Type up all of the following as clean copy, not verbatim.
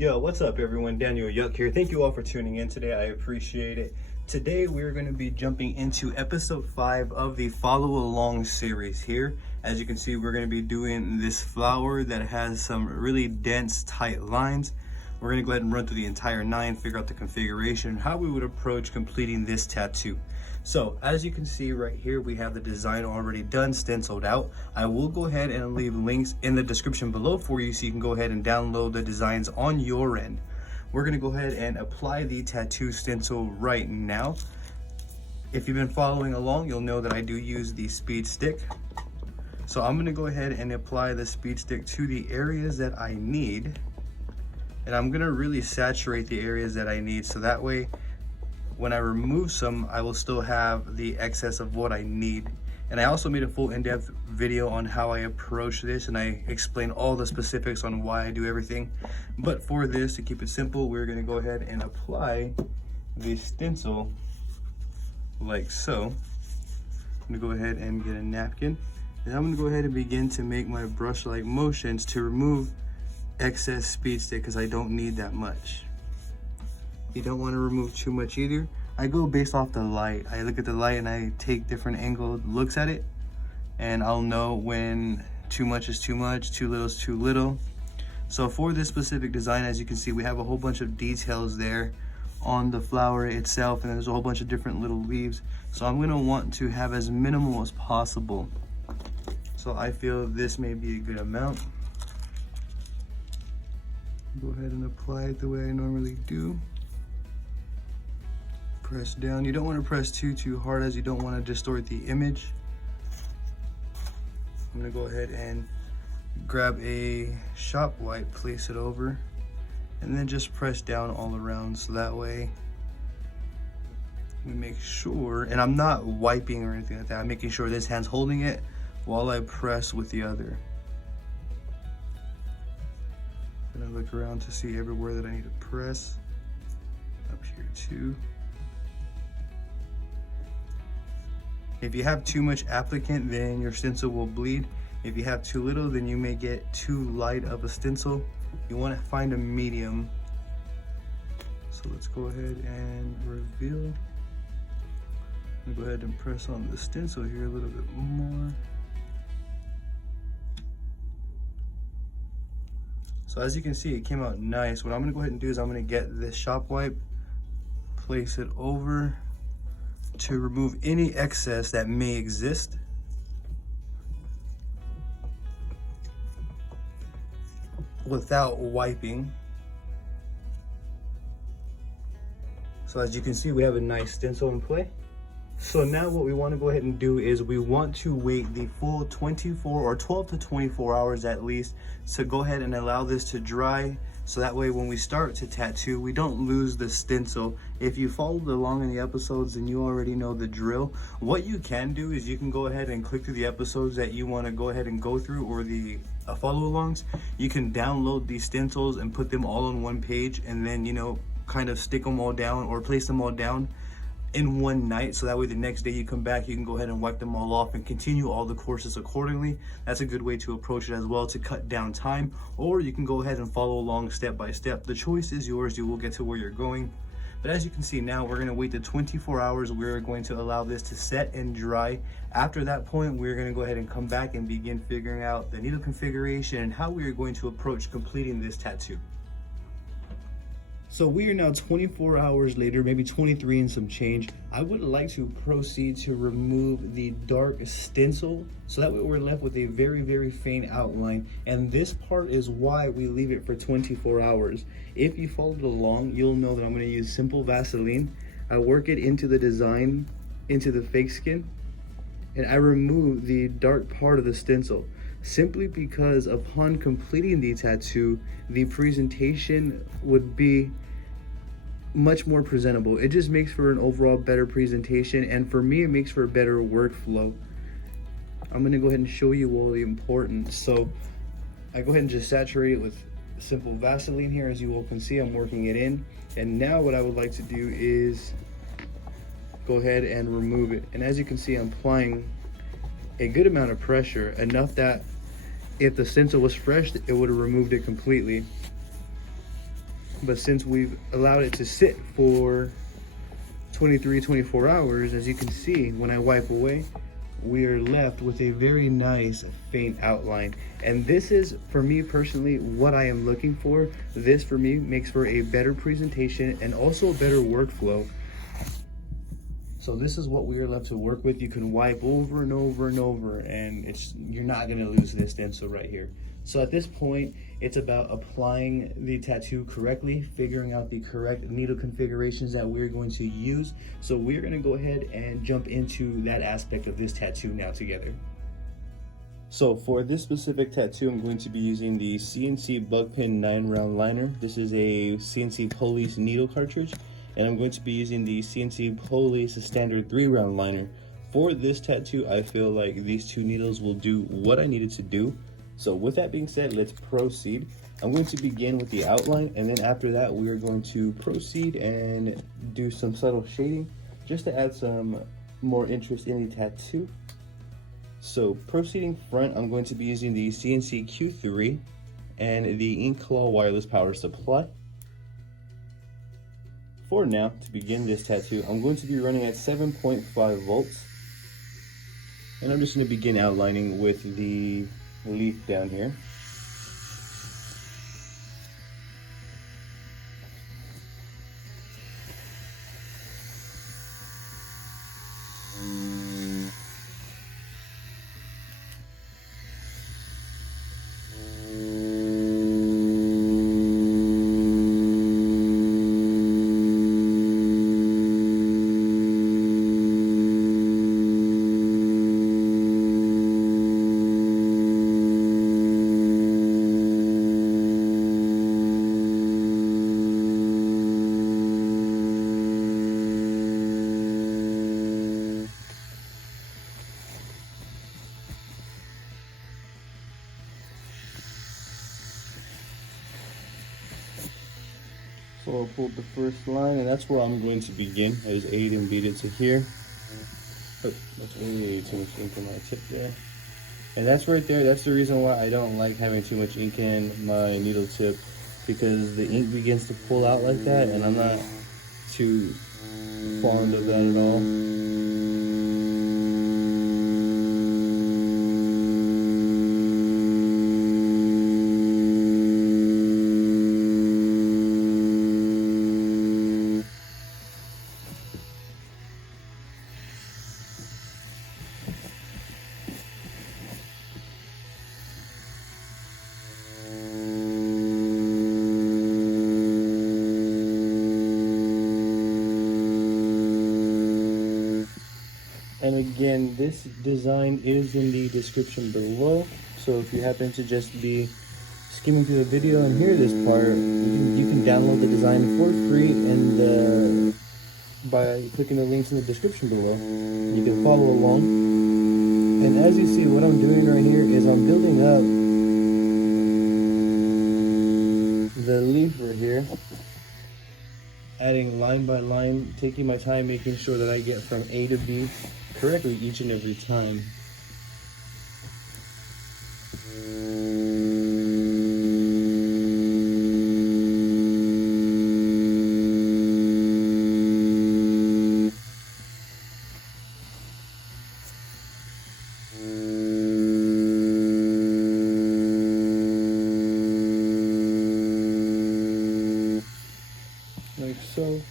Yo, what's up everyone? Daniel Yuck here. Thank you all for tuning in today. I appreciate it. Today we're going to be jumping into episode 5 of the follow along series here. As you can see, we're going to be doing this flower that has some really dense, tight lines. We're going to go ahead and run through the entire 9, figure out the configuration, how we would approach completing this tattoo. So as you can see right here, we have the design already done, stenciled out. I will go ahead and leave links in the description below for you so you can go ahead and download the designs on your end. We're going to go ahead and apply the tattoo stencil right now. If you've been following along, you'll know that I do use the speed stick. So I'm going to go ahead and apply the speed stick to the areas that I need. And I'm going to really saturate the areas that I need, so that way when I remove some, I will still have the excess of what I need. And I also made a full in-depth video on how I approach this, and I explain all the specifics on why I do everything. But for this, to keep it simple, we're going to go ahead and apply the stencil like so. I'm going to go ahead and get a napkin, and I'm going to go ahead and begin to make my brush-like motions to remove excess speed stick, because I don't need that much. You don't want to remove too much either. I go based off the light. I look at the light and I take different angled looks at it, and I'll know when too much is too much, too little is too little. So for this specific design, as you can see, we have a whole bunch of details there on the flower itself, and there's a whole bunch of different little leaves. So I'm going to want to have as minimal as possible. So I feel this may be a good amount. Go ahead and apply it the way I normally do. Press down. You don't want to press too hard, as you don't want to distort the image. I'm going to go ahead and grab a shop wipe, place it over, and then just press down all around, so that way we make sure, and I'm not wiping or anything like that, I'm making sure this hand's holding it while I press with the other. And I look around to see everywhere that I need to press. Up here too. If you have too much applicant, then your stencil will bleed. If you have too little, then you may get too light of a stencil. You want to find a medium. So let's go ahead and reveal. I'm gonna go ahead and press on the stencil here a little bit more. So as you can see, it came out nice. What I'm gonna go ahead and do is I'm gonna get this shop wipe, place it over to remove any excess that may exist. Without wiping. So as you can see, we have a nice stencil in play. So now what we want to go ahead and do is we want to wait the full 24 or 12 to 24 hours at least to go ahead and allow this to dry, so that way when we start to tattoo, we don't lose the stencil. If you followed along in the episodes, then you already know the drill. What you can do is you can go ahead and click through the episodes that you want to go ahead and go through, or the follow alongs. You can download these stencils and put them all on one page, and then, you know, kind of stick them all down or place them all down in one night, so that way the next day you come back, you can go ahead and wipe them all off and continue all the courses accordingly. That's a good way to approach it as well, to cut down time. Or you can go ahead and follow along step by step. The choice is yours. You will get to where you're going. But as you can see, now we're going to wait the 24 hours. We're going to allow this to set and dry. After that point, we're going to go ahead and come back and begin figuring out the needle configuration and how we are going to approach completing this tattoo. So we are now 24 hours later, maybe 23 and some change. I would like to proceed to remove the dark stencil, so that way we're left with a very faint outline. And this part is why we leave it for 24 hours. If you followed along, you'll know that I'm going to use simple Vaseline. I work it into the design, into the fake skin, and I remove the dark part of the stencil, simply because upon completing the tattoo, the presentation would be much more presentable. It just makes for an overall better presentation, and for me, it makes for a better workflow. I'm gonna go ahead and show you all the importance. So I go ahead and just saturate it with simple Vaseline here. As you all can see, I'm working it in. And now what I would like to do is go ahead and remove it. And as you can see, I'm applying a good amount of pressure, enough that if the stencil was fresh, it would have removed it completely. but since we've allowed it to sit for 24 hours, as you can see, when I wipe away, we are left with a very nice faint outline. And this is, for me personally, what I am looking for. This for me makes for a better presentation and also a better workflow. So this is what we are left to work with. You can wipe over and over and over, and you're not gonna lose this stencil right here. So at this point, it's about applying the tattoo correctly, figuring out the correct needle configurations that we're going to use. So we're gonna go ahead and jump into that aspect of this tattoo now together. So for this specific tattoo, I'm going to be using the CNC Bug Pin 9-round liner. This is a CNC Police needle cartridge, and I'm going to be using the CNC Police standard 3-round liner. For this tattoo, I feel like these two needles will do what I needed to do. So with that being said, let's proceed. I'm going to begin with the outline, and then after that, we are going to proceed and do some subtle shading just to add some more interest in the tattoo. So proceeding front, I'm going to be using the CNC Q3 and the InkClaw wireless power supply. For now, to begin this tattoo, I'm going to be running at 7.5 volts. And I'm just going to begin outlining with the leaf down here. So I pulled the first line, and that's where I'm going to begin. I just ate and beat it to here. Oh, that's way too much ink on my tip there. And that's right there. That's the reason why I don't like having too much ink in my needle tip, because the ink begins to pull out like that, and I'm not too fond of that at all. And again, this design is in the description below, so if you happen to just be skimming through the video and hear this part, you can download the design for free, and by clicking the links in the description below, you can follow along. And as you see, what I'm doing right here is I'm building up the leaf right here, adding line by line, taking my time, making sure that I get from A to B correctly each and every time. Like so.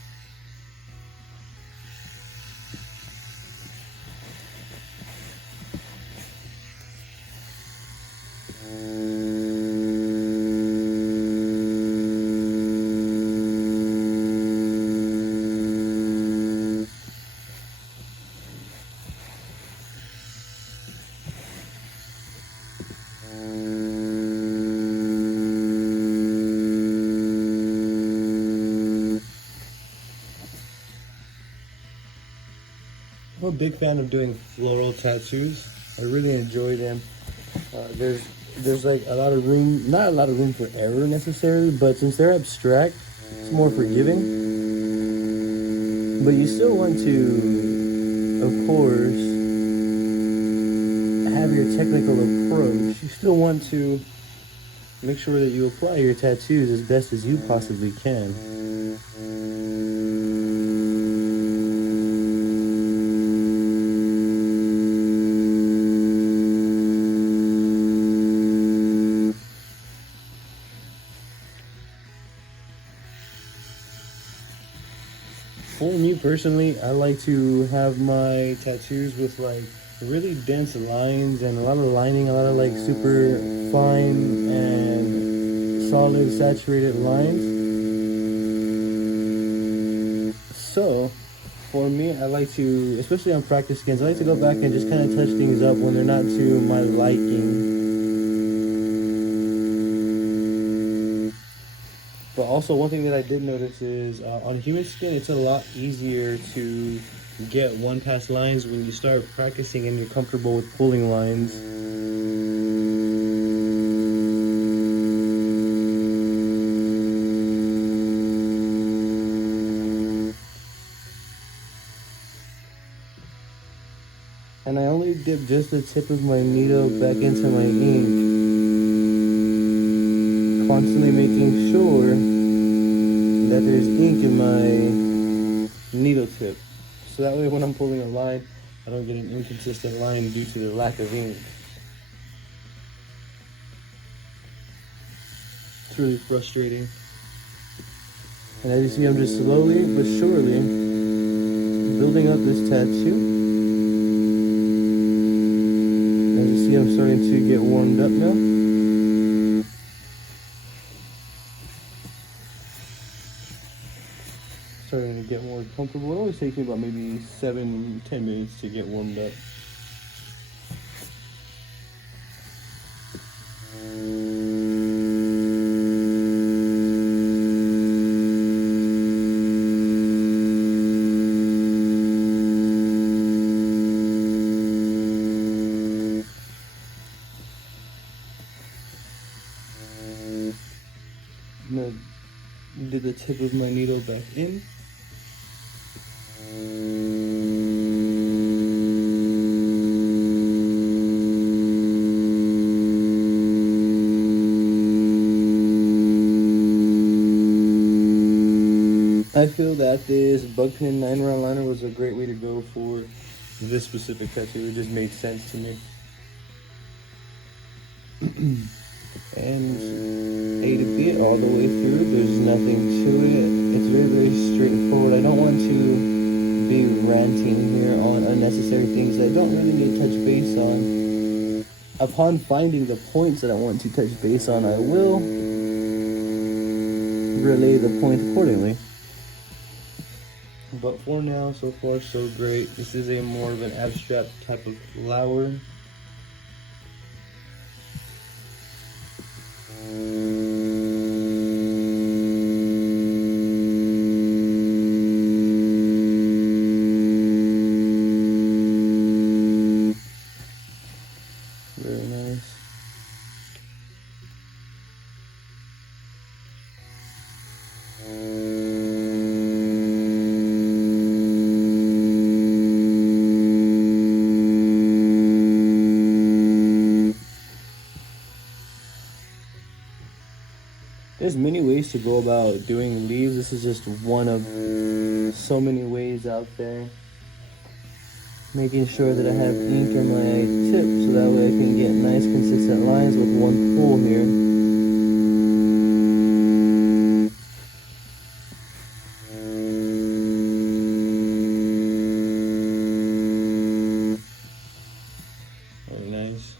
I'm a big fan of doing floral tattoos. I really enjoy them. There's like a lot of room, not a lot of room for error necessarily, but since they're abstract, it's more forgiving. But you still want to, of course, have your technical approach. You still want to Make sure that you apply your tattoos as best as you possibly can. For me personally, I like to have my tattoos with like really dense lines and a lot of lining, a lot of like super fine and solid saturated lines. So for me, I like to, especially on practice skins, I like to go back and just kind of touch things up when they're not to my liking. But also one thing that I did notice is on human skin, it's a lot easier to get one pass lines when you start practicing and you're comfortable with pulling lines. And I only dip just the tip of my needle back into my ink, constantly making sure that there's ink in my needle tip. So that way when I'm pulling a line, I don't get an inconsistent line due to the lack of ink. It's really frustrating. And as you see, I'm just slowly but surely building up this tattoo. As you see, I'm starting to get warmed up now. Starting to get more comfortable. It always takes me about maybe 7-10 minutes to get warmed up. I'm gonna do the tip of my needle back in. I feel that this bug pin 9-round liner was a great way to go for this specific tattoo. It just made sense to me. And A to B all the way through, there's nothing to it. It's very, very straightforward. I don't want to be ranting here on unnecessary things that I don't really need to touch base on. Upon finding the points that I want to touch base on, I will relay the point accordingly. But for now, so far so great. This is a more of an abstract type of flower. Very nice. There's many ways to go about doing leaves. This is just one of so many ways out there. Making sure that I have ink in my tip so that way I can get nice consistent lines with one pull here. Very nice.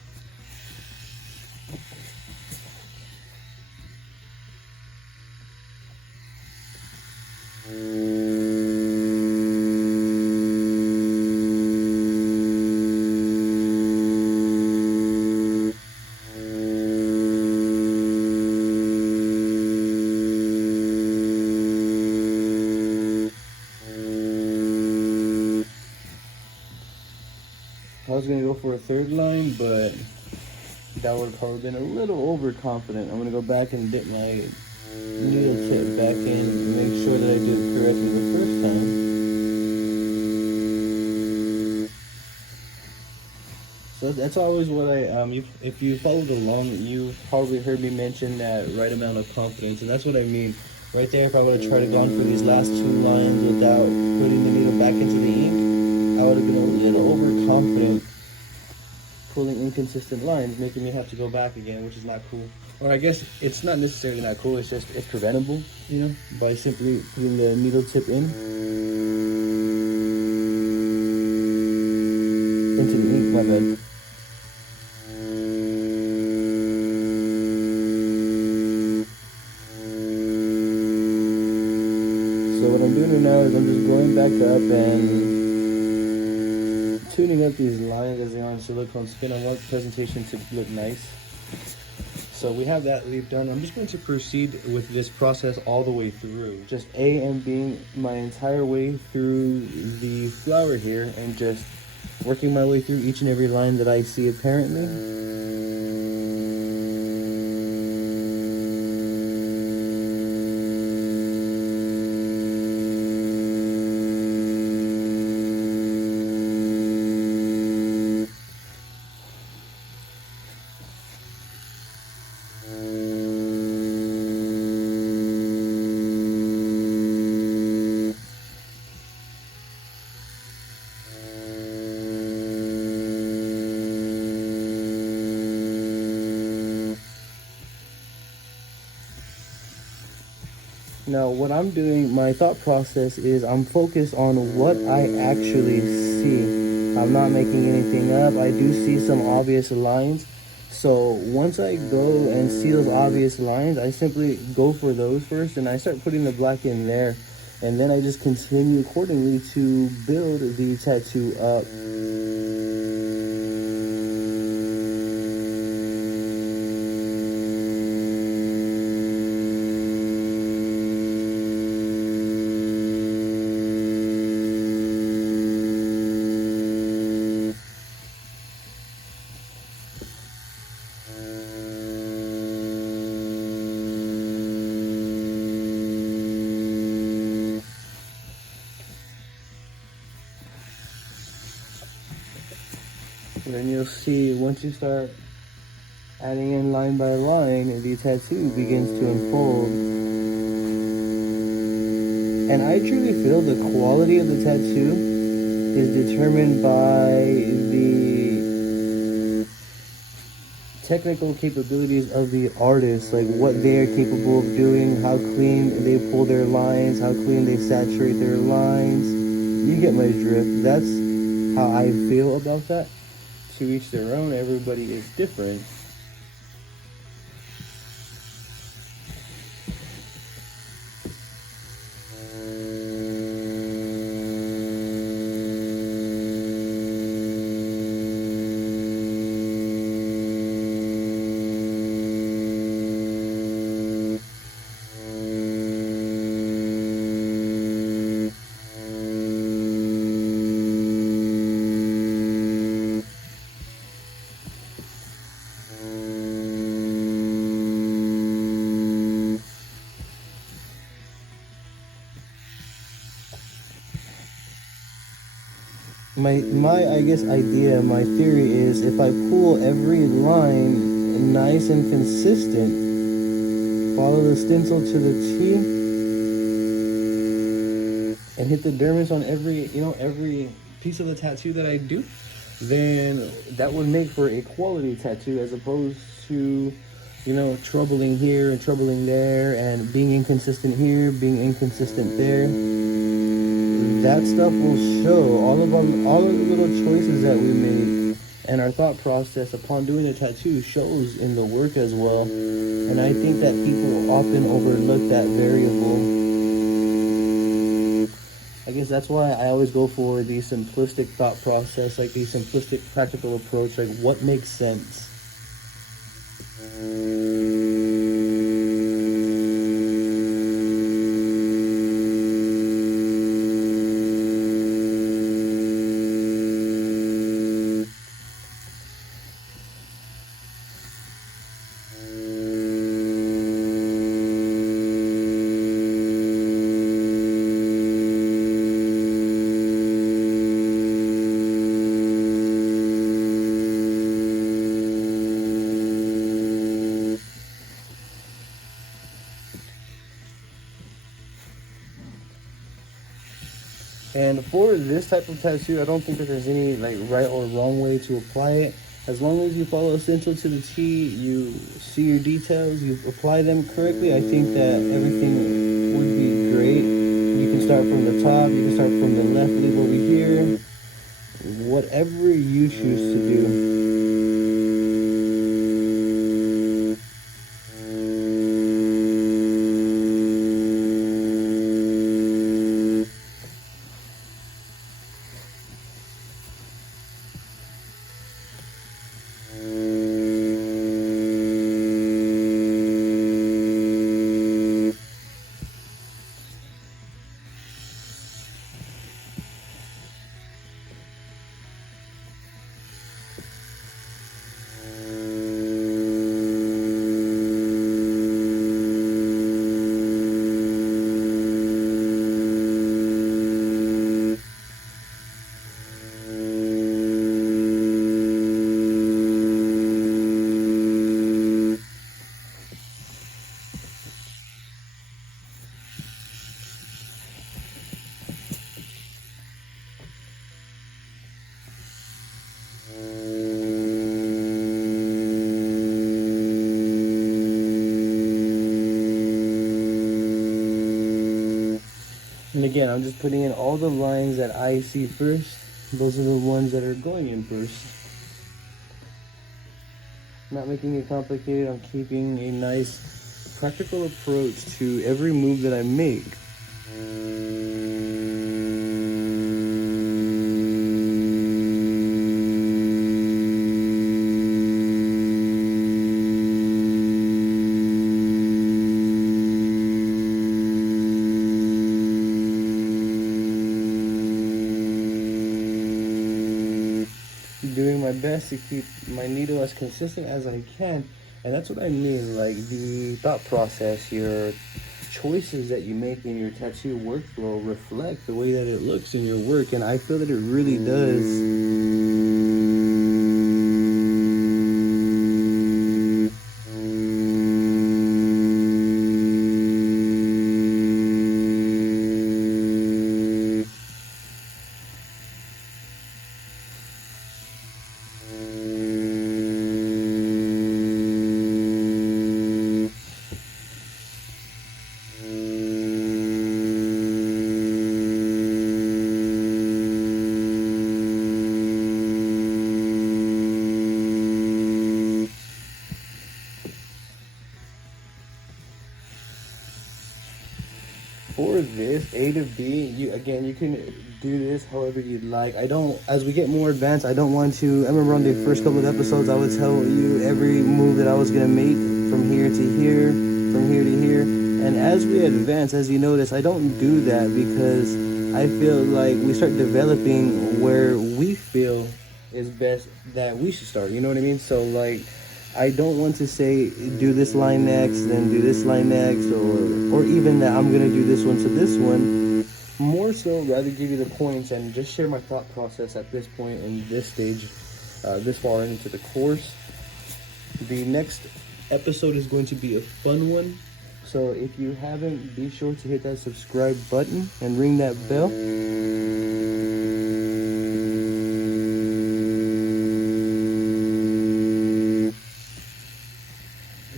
I was gonna go for a third line, but that would have probably been a little overconfident. I'm gonna go back and dip my needle tip back in and make sure that I did it correctly the first time. So that's always what I if you followed along, you probably heard me mention that right amount of confidence, and that's what I mean. Right there, if I would have tried to gone for these last 2 lines without putting the needle back into the ink, I would have been a little overconfident pulling inconsistent lines, making me have to go back again, which is not cool. Or I guess it's not necessarily not cool, it's just it's preventable, you know, by simply putting the needle tip in into the ink, my bad. So what I'm doing right now is I'm just going back up and tuning up these lines as they are on silicone skin. I want the presentation to look nice. So we have that leaf done. I'm just going to proceed with this process all the way through. Just A and B my entire way through the flower here and just working my way through each and every line that I see apparently. Now, what I'm doing, my thought process is I'm focused on what I actually see. I'm not making anything up. I do see some obvious lines. So once I go and see those obvious lines, I simply go for those first and I start putting the black in there. And then I just continue accordingly to build the tattoo up. Then you'll see once you start adding in line by line, the tattoo begins to unfold. And I truly feel the quality of the tattoo is determined by the technical capabilities of the artist, like what they are capable of doing, how clean they pull their lines, how clean they saturate their lines. You get my drift. That's how I feel about that. To each their own, everybody is different. My I guess idea, my theory is if I pull every line nice and consistent, follow the stencil to the T, and hit the dermis on every piece of the tattoo that I do, then that would make for a quality tattoo as opposed to, troubling here and troubling there and being inconsistent here, being inconsistent there. That stuff will show all of the little choices that we make and our thought process upon doing a tattoo shows in the work as well. And I think that people often overlook that variable. I guess that's why I always go for the simplistic thought process, like the simplistic practical approach, like what makes sense. And for this type of tattoo, I don't think that there's any like right or wrong way to apply it. As long as you follow stencil to the T, you see your details, you apply them correctly, I think that everything would be great. You can start from the top, you can start from the left, leave over here. Whatever you choose to do. And again, I'm just putting in all the lines that I see first. Those are the ones that are going in first. Not making it complicated. I'm keeping a nice practical approach to every move that I make. Doing my best to keep my needle as consistent as I can, and that's what I mean, like the thought process, your choices that you make in your tattoo workflow reflect the way that it looks in your work, and I feel that it really does. For this A to B, you can do this however you'd like. I don't, as we get more advanced, I don't want to, I remember on the first couple of episodes I would tell you every move that I was going to make from here to here, from here to here. And as we advance, as you notice, I don't do that because I feel like we start developing where we feel is best that we should start, you know what I mean? So like, I don't want to say do this line next, then do this line next, or even that I'm gonna do this one to this one. More so, rather give you the points and just share my thought process at this point in this stage, this far into the course. The next episode is going to be a fun one, so if you haven't, be sure to hit that subscribe button and ring that bell.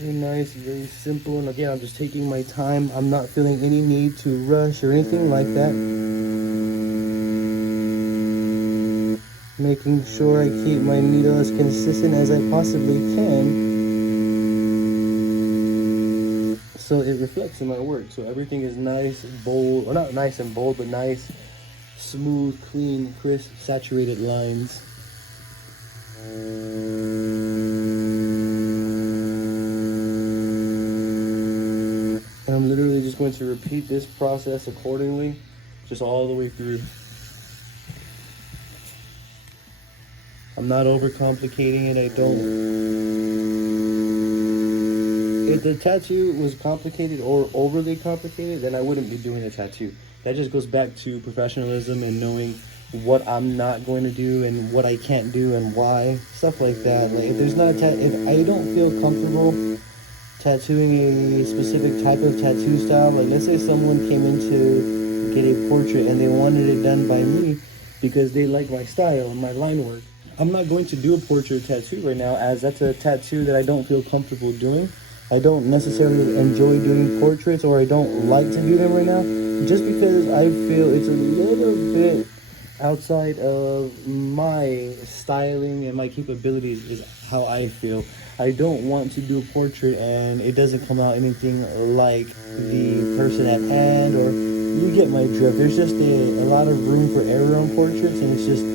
Nice, very simple, and again, I'm just taking my time. I'm not feeling any need to rush or anything like that. Making sure I keep my needle as consistent as I possibly can, so it reflects in my work. So everything is nice, bold, or not nice and bold, but nice, smooth, clean, crisp, saturated lines. I'm literally just going to repeat this process accordingly, just all the way through. I'm not overcomplicating it. I don't. If the tattoo was complicated or overly complicated, then I wouldn't be doing a tattoo. That just goes back to professionalism and knowing what I'm not going to do and what I can't do and why, stuff like that. Like if there's not if I don't feel comfortable tattooing a specific type of tattoo style, like let's say someone came into get a portrait and they wanted it done by me because they like my style and my line work. I'm not going to do a portrait tattoo right now, as that's a tattoo that I don't feel comfortable doing. I don't necessarily enjoy doing portraits, or I don't like to do them right now, just because I feel it's a little bit outside of my styling and my capabilities is how I feel. I don't want to do a portrait and it doesn't come out anything like the person at hand, or you get my drift. There's just a lot of room for error on portraits, and it's just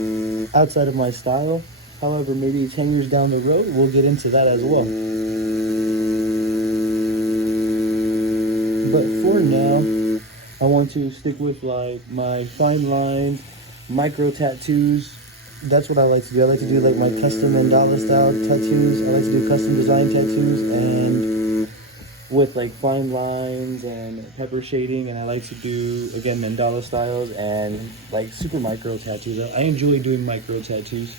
outside of my style. However, maybe 10 years down the road, we'll get into that as well. But for now, I want to stick with like my fine lines, micro tattoos. That's what I like to do. I like to do like my custom mandala style tattoos. I like to do custom design tattoos, and with like fine lines and pepper shading. And I like to do, again, mandala styles and like super micro tattoos. I enjoy doing micro tattoos.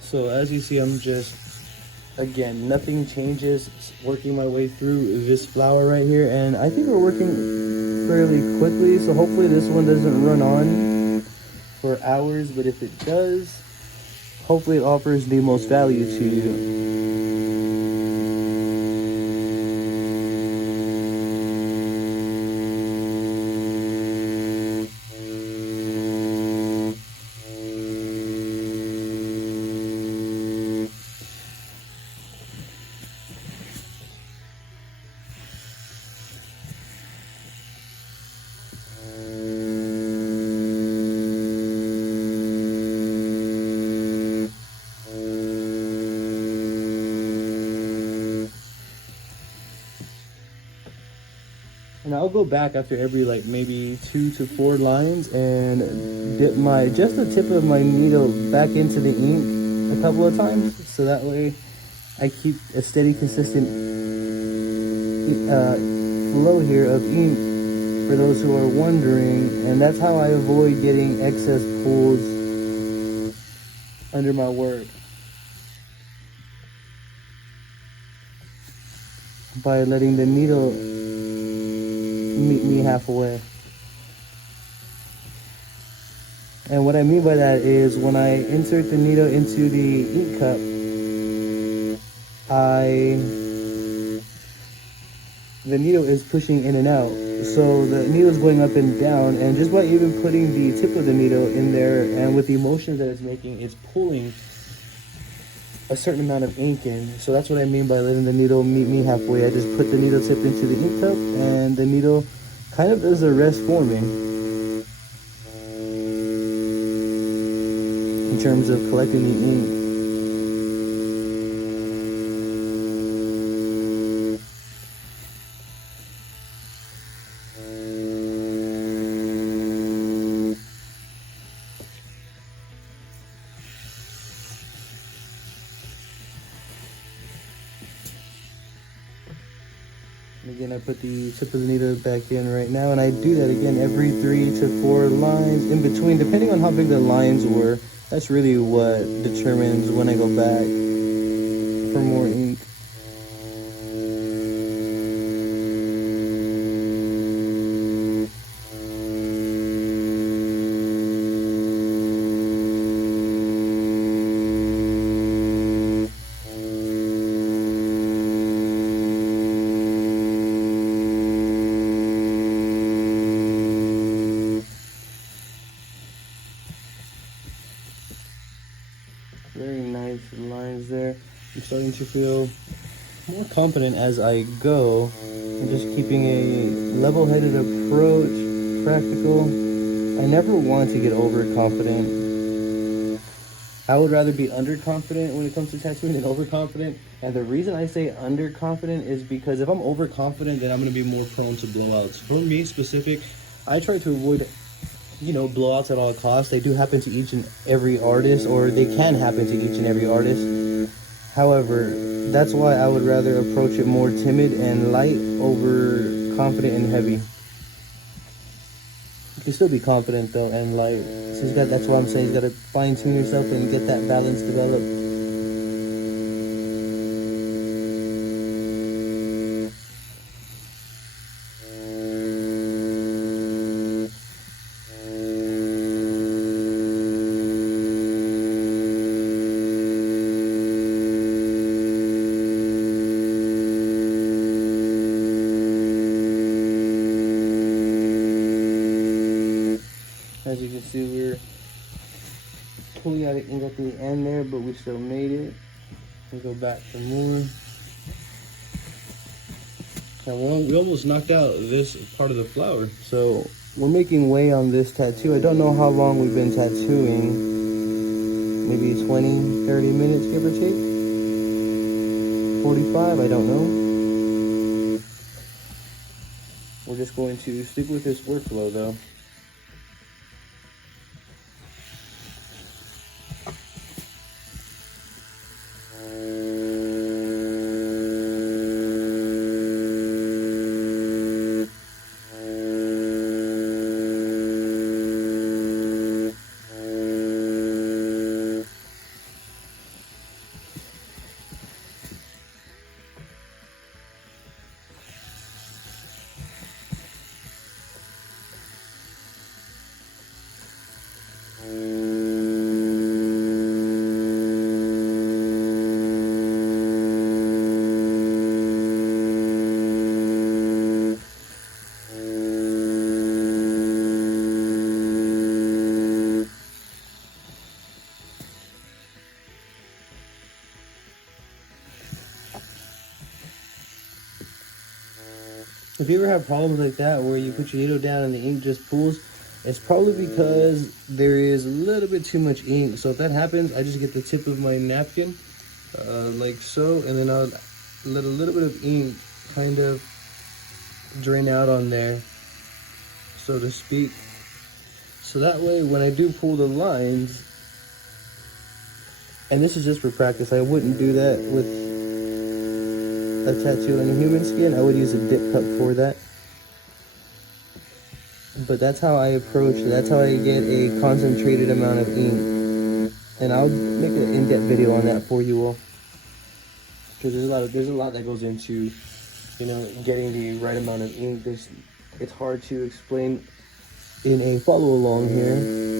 So as you see, I'm just, again, nothing changes, working my way through this flower right here, and I think we're working fairly quickly, so hopefully this one doesn't run on for hours, but if it does, hopefully it offers the most value to you. And I'll go back after every like maybe 2 to 4 lines and dip just the tip of my needle back into the ink a couple of times, so that way I keep a steady, consistent flow here of ink for those who are wondering, and that's how I avoid getting excess pulls under my work, by letting the needle meet me halfway. And what I mean by that is when I insert the needle into the ink cup, the needle is pushing in and out, so the needle is going up and down, and just by even putting the tip of the needle in there and with the motion that it's making, it's pulling a certain amount of ink in. So that's what I mean by letting the needle meet me halfway. I just put the needle tip into the ink cup, and the needle kind of does the rest for me in terms of collecting the ink. And again, I put the tip of the needle back in right now, and I do that again every 3 to 4 lines in between, depending on how big the lines were. That's really what determines when I go back for more ink. Very nice lines there. I'm starting to feel more confident as I go, and just keeping a level-headed approach, practical. I never want to get overconfident. I would rather be underconfident when it comes to tattooing than overconfident. And the reason I say underconfident is because if I'm overconfident, then I'm going to be more prone to blowouts. For me specific, I try to avoid blowouts at all costs. They do happen to each and every artist, or they can happen to each and every artist. However, that's why I would rather approach it more timid and light over confident and heavy. You can still be confident though and light. So that's why I'm saying you got to fine tune yourself and get that balance developed. see we're pulling out the ink at the end there, but we still made it. We'll go back for more. And we almost knocked out this part of the flower. So we're making way on this tattoo. I don't know how long we've been tattooing. Maybe 20, 30 minutes, give or take. 45, I don't know. We're just going to stick with this workflow though. If you ever have problems like that where you put your needle down and the ink just pools, it's probably because there is a little bit too much ink. So if that happens, I just get the tip of my napkin, like so, and then I'll let a little bit of ink kind of drain out on there, so to speak. So that way, when I do pull the lines, and this is just for practice, I wouldn't do that with a tattoo on a human skin. I would use a dip cup for that. But that's how I approach it. That's how I get a concentrated amount of ink. And I'll make an in-depth video on that for you all. Because there's a lot that goes into, you know, getting the right amount of ink. It's hard to explain in a follow along here.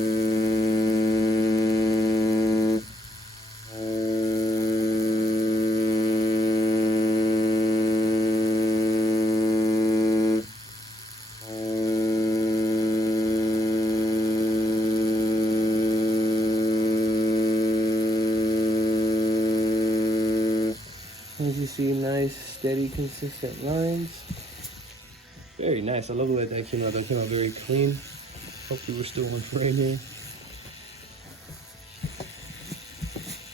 As you see, nice, steady, consistent lines. Very nice. I love the way that came out. That came out very clean. Hopefully we're still on frame here.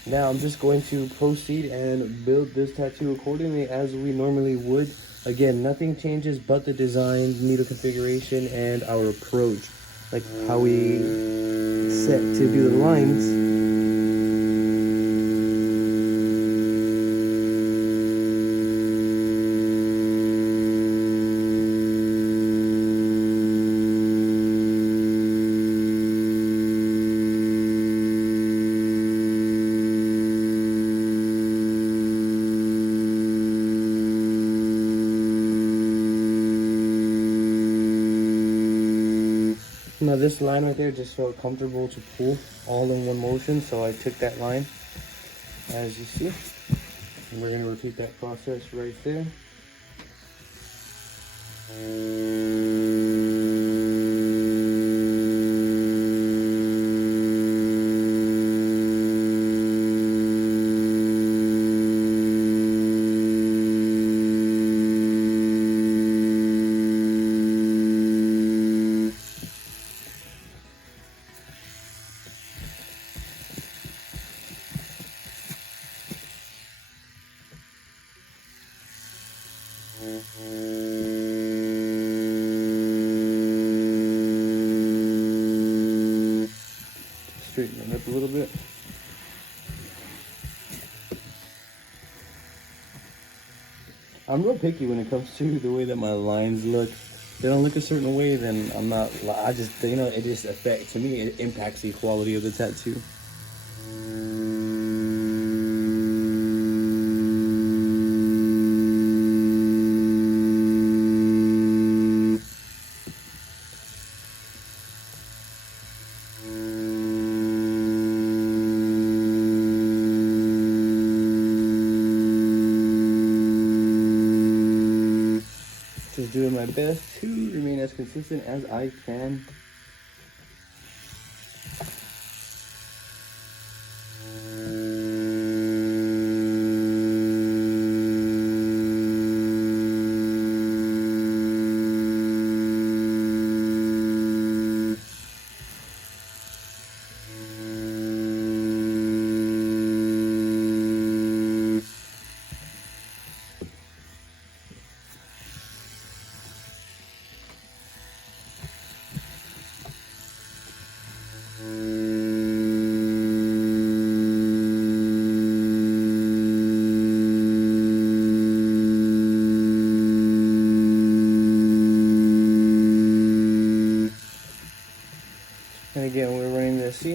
Now I'm just going to proceed and build this tattoo accordingly as we normally would. Again, nothing changes but the design, needle configuration, and our approach. Like how we set to do the lines. Now this line right there just felt comfortable to pull all in one motion, so I took that line, as you see. And we're going to repeat that process right there. Straighten it up a little bit. I'm real picky when it comes to the way that my lines look. If they don't look a certain way, then I'm not, I just, you know, it just affects, to me, it impacts the quality of the tattoo. Just doing my best to remain as consistent as I can.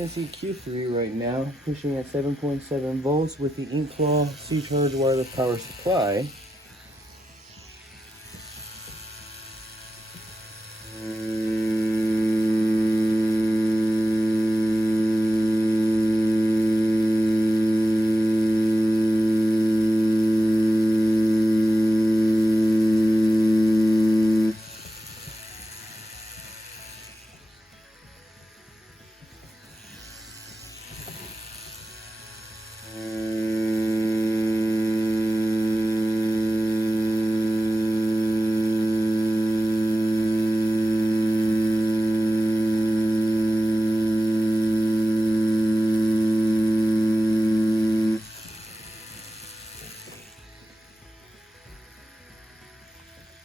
CNC Q3 right now, pushing at 7.7 volts with the InkClaw C Charge wireless power supply.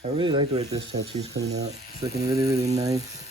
I really like the way this tattoo's coming out. It's looking really, really nice.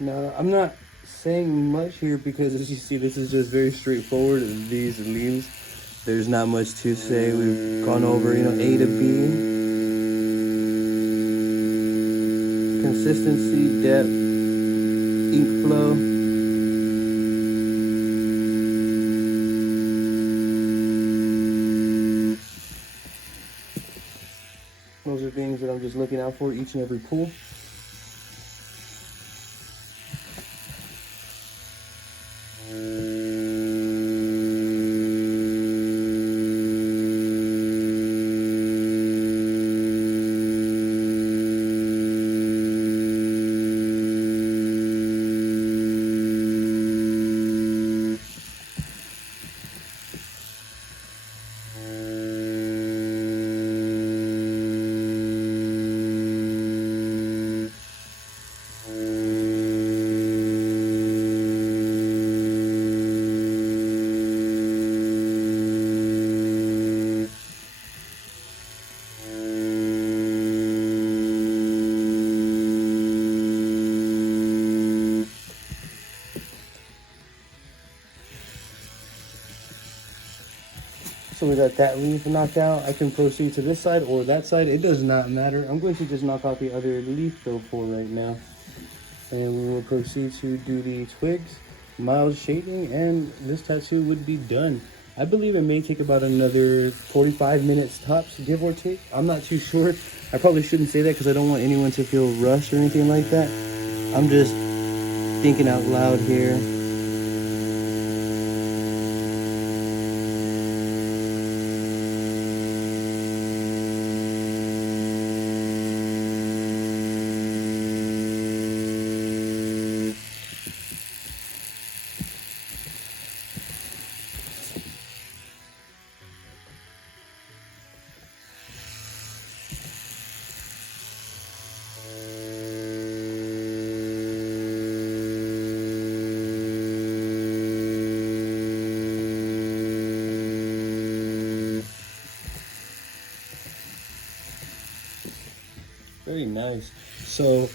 Now, I'm not saying much here because, as you see, this is just very straightforward. These leaves, there's not much to say. We've gone over, you know, A to B. Consistency, depth, ink flow. Those are things that I'm just looking out for each and every pull. So we got that leaf knocked out. I can proceed to this side or that side. It does not matter. I'm going to just knock out the other leaf though for right now. And we will proceed to do the twigs, mild shading, and this tattoo would be done. I believe it may take about another 45 minutes tops, give or take. I'm not too sure. I probably shouldn't say that because I don't want anyone to feel rushed or anything like that. I'm just thinking out loud here. Very nice. So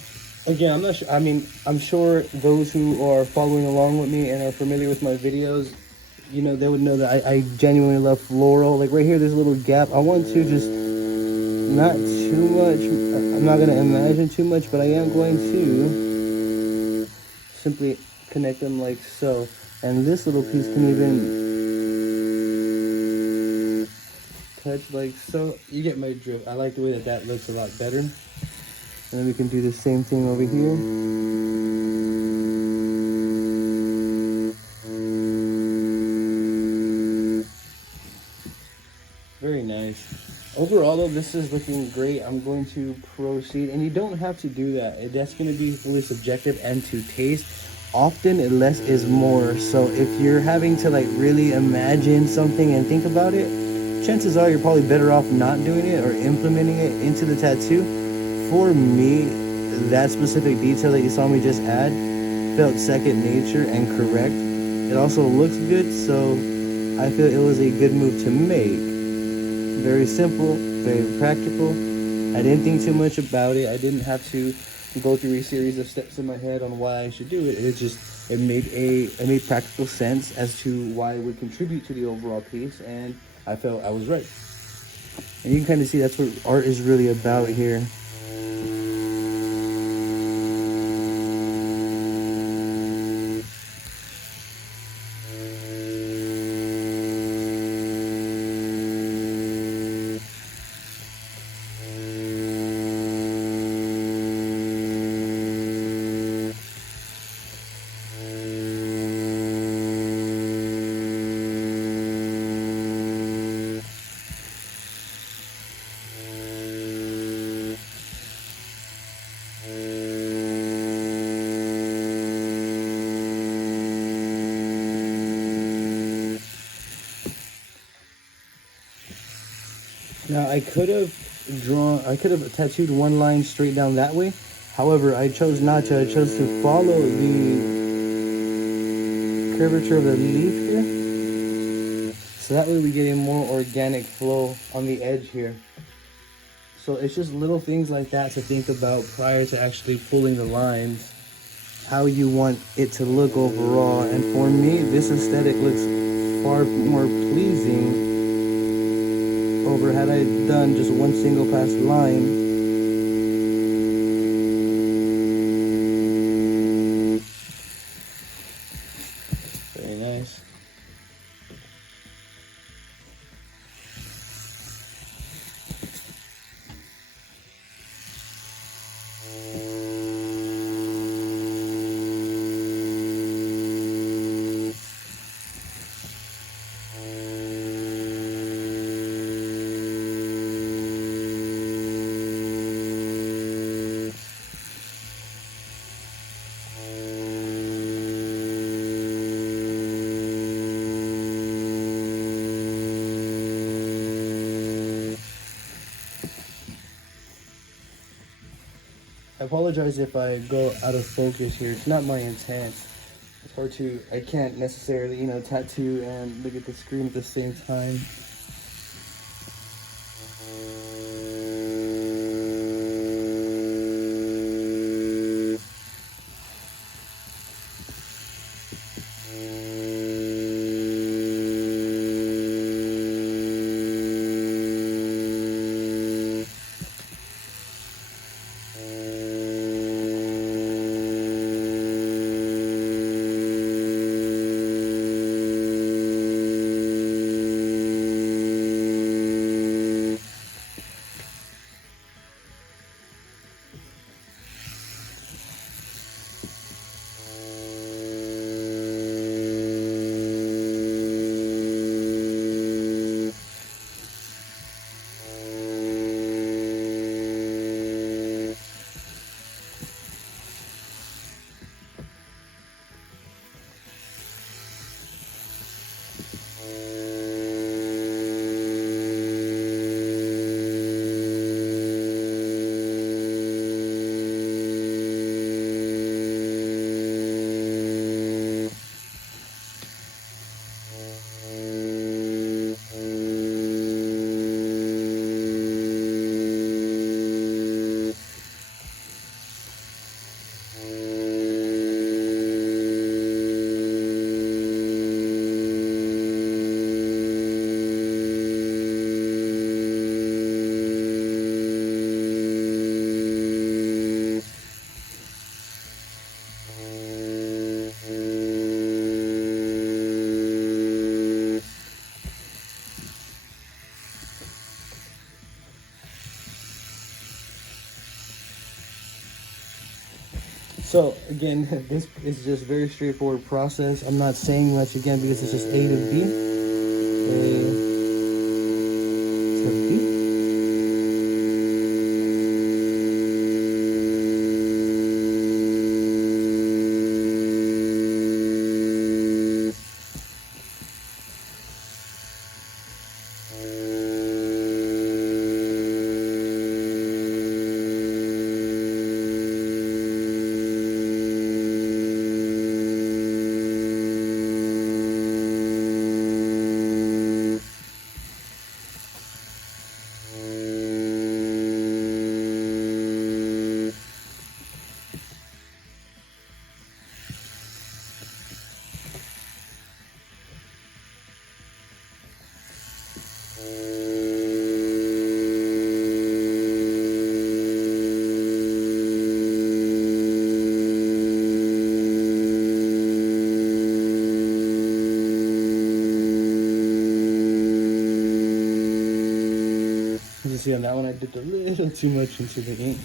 again, I'm not sure. I mean, I'm sure those who are following along with me and are familiar with my videos, you know, they would know that I genuinely love floral. Like right here, there's a little gap. I want to just not too much. I'm not going to imagine too much, but I am going to simply connect them like so. And this little piece can even touch like so. You get my drift. I like the way that that looks a lot better. And then we can do the same thing over here. Very nice. Overall though, this is looking great. I'm going to proceed, and you don't have to do that. That's going to be fully subjective and to taste. often less is more. So if you're having to like really imagine something and think about it, chances are you're probably better off not doing it or implementing it into the tattoo. For me, that specific detail that you saw me just add felt second nature and correct. It also looks good, so I feel it was a good move to make. Very simple, very practical. I didn't think too much about it. I didn't have to go through a series of steps in my head on why I should do it. It made practical sense as to why it would contribute to the overall piece, and I felt I was right. And you can kind of see that's what art is really about here. Now I could have tattooed one line straight down that way. However, I chose not to. I chose to follow the curvature of the leaf here. So that way we get a more organic flow on the edge here. So it's just little things like that to think about prior to actually pulling the lines, how you want it to look overall. And for me, this aesthetic looks far more pleasing over had I done just one single pass line. Very nice. I apologize if I go out of focus here. It's not my intent. It's hard to, I can't necessarily, tattoo and look at the screen at the same time. So again, this is just very straightforward process. I'm not saying much again because it's just A to B. A to B. see on that one I dipped a little too much into the ink.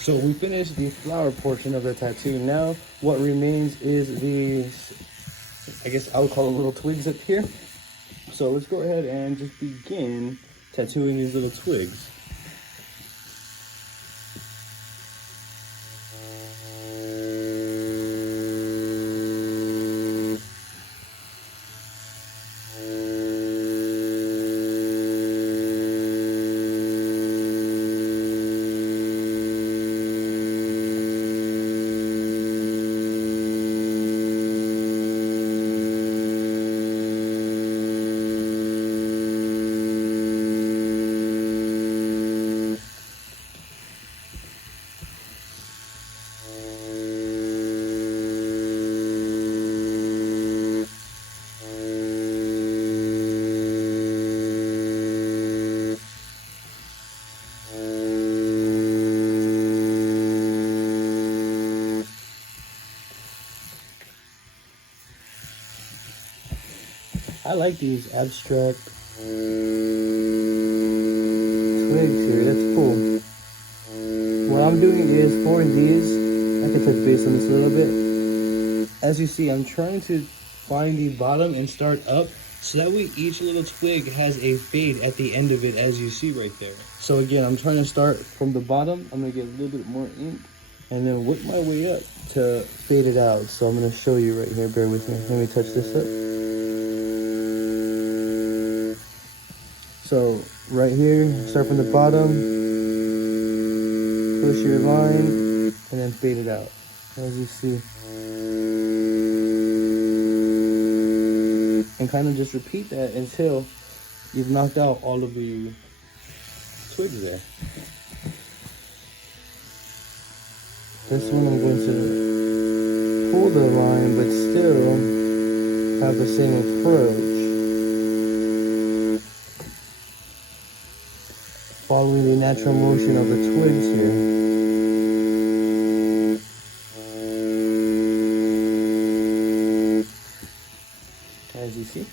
So we finished the flower portion of the tattoo. Now what remains is these, I guess I'll call them little twigs up here. So let's go ahead and just begin tattooing these little twigs. I like these abstract twigs here, that's cool. What I'm doing is for these, I can touch base on this a little bit. As you see, I'm trying to find the bottom and start up, so that way each little twig has a fade at the end of it, as you see right there. So again, I'm trying to start from the bottom. I'm gonna get a little bit more ink and then whip my way up to fade it out. So I'm gonna show you right here, bear with me. Let me touch this up. So right here, start from the bottom, push your line, and then fade it out, as you see. And kind of just repeat that until you've knocked out all of the twigs there. This one I'm going to pull the line, but still have the same approach. Following the natural motion of the twigs here. As you see.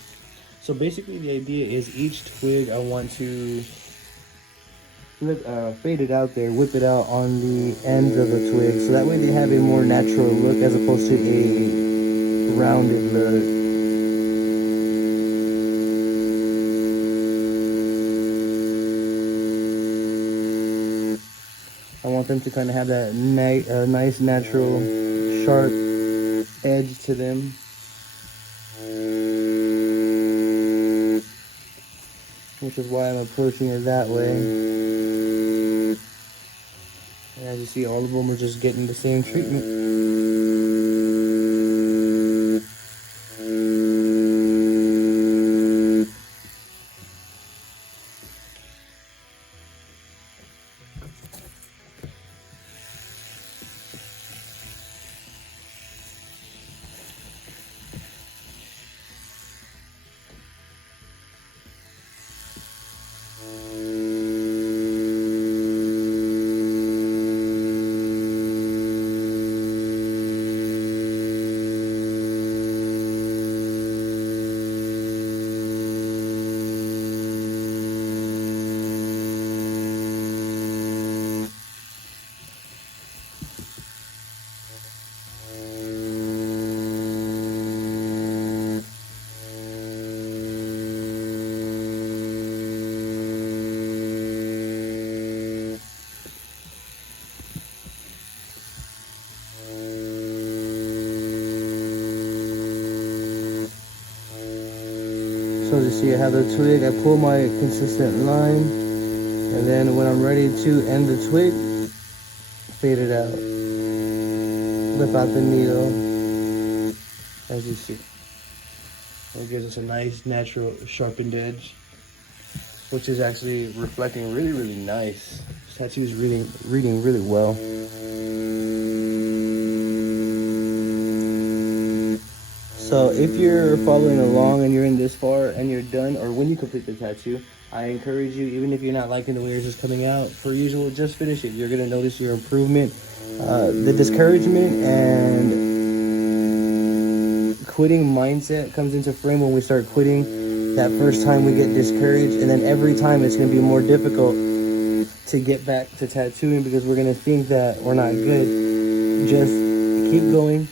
So basically the idea is each twig I want to fade it out there, whip it out on the ends of the twig, so that way they have a more natural look as opposed to a rounded look. I want them to kind of have that nice, natural, sharp edge to them. Which is why I'm approaching it that way. And as you see, all of them are just getting the same treatment. So as you see, I have the twig, I pull my consistent line, and then when I'm ready to end the twig, fade it out. Flip out the needle, as you see. It gives us a nice, natural, sharpened edge. which is actually reflecting really, really nice. This tattoo is reading really well. So if you're following along and you're in this far and you're done, or when you complete the tattoo, I encourage you, even if you're not liking the way yours is coming out, per usual, just finish it. You're gonna notice your improvement. The discouragement and quitting mindset comes into frame when we start quitting. That first time we get discouraged, and then every time it's gonna be more difficult to get back to tattooing because we're gonna think that we're not good. Just keep going.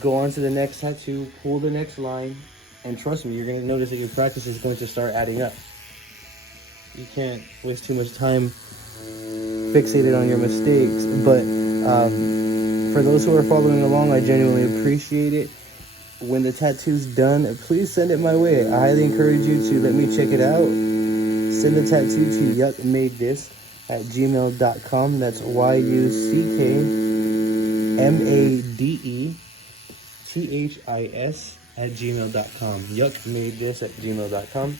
Go on to the next tattoo, pull the next line, and trust me, you're going to notice that your practice is going to start adding up. You can't waste too much time fixated on your mistakes, but for those who are following along, I genuinely appreciate it. When the tattoo's done, please send it my way. I highly encourage you to let me check it out. Send the tattoo to yuckmadethis@gmail.com. That's yuckmadethis@gmail.com. yuckmadethis@gmail.com.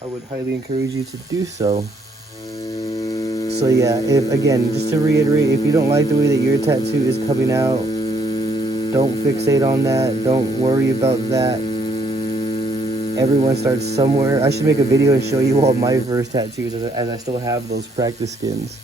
I would highly encourage you to do so. So yeah, if again, just to reiterate, if you don't like the way that your tattoo is coming out, don't fixate on that. Don't worry about that. Everyone starts somewhere. I should make a video and show you all my first tattoos as I still have those practice skins.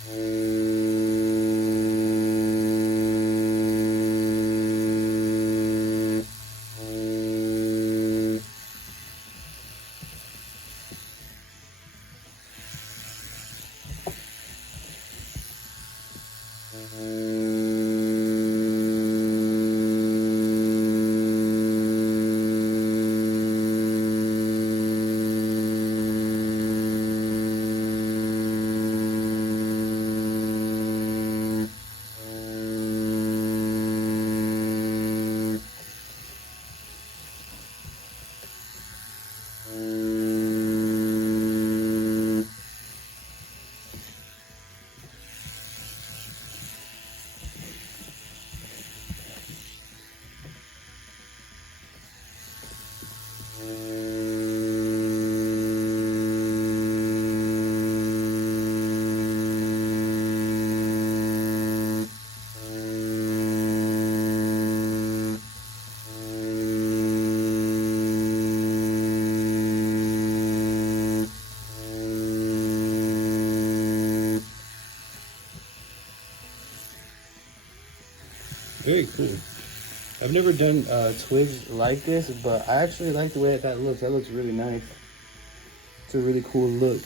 Very cool. I've never done twigs like this, but I actually like the way that looks. That looks really nice. It's a really cool look.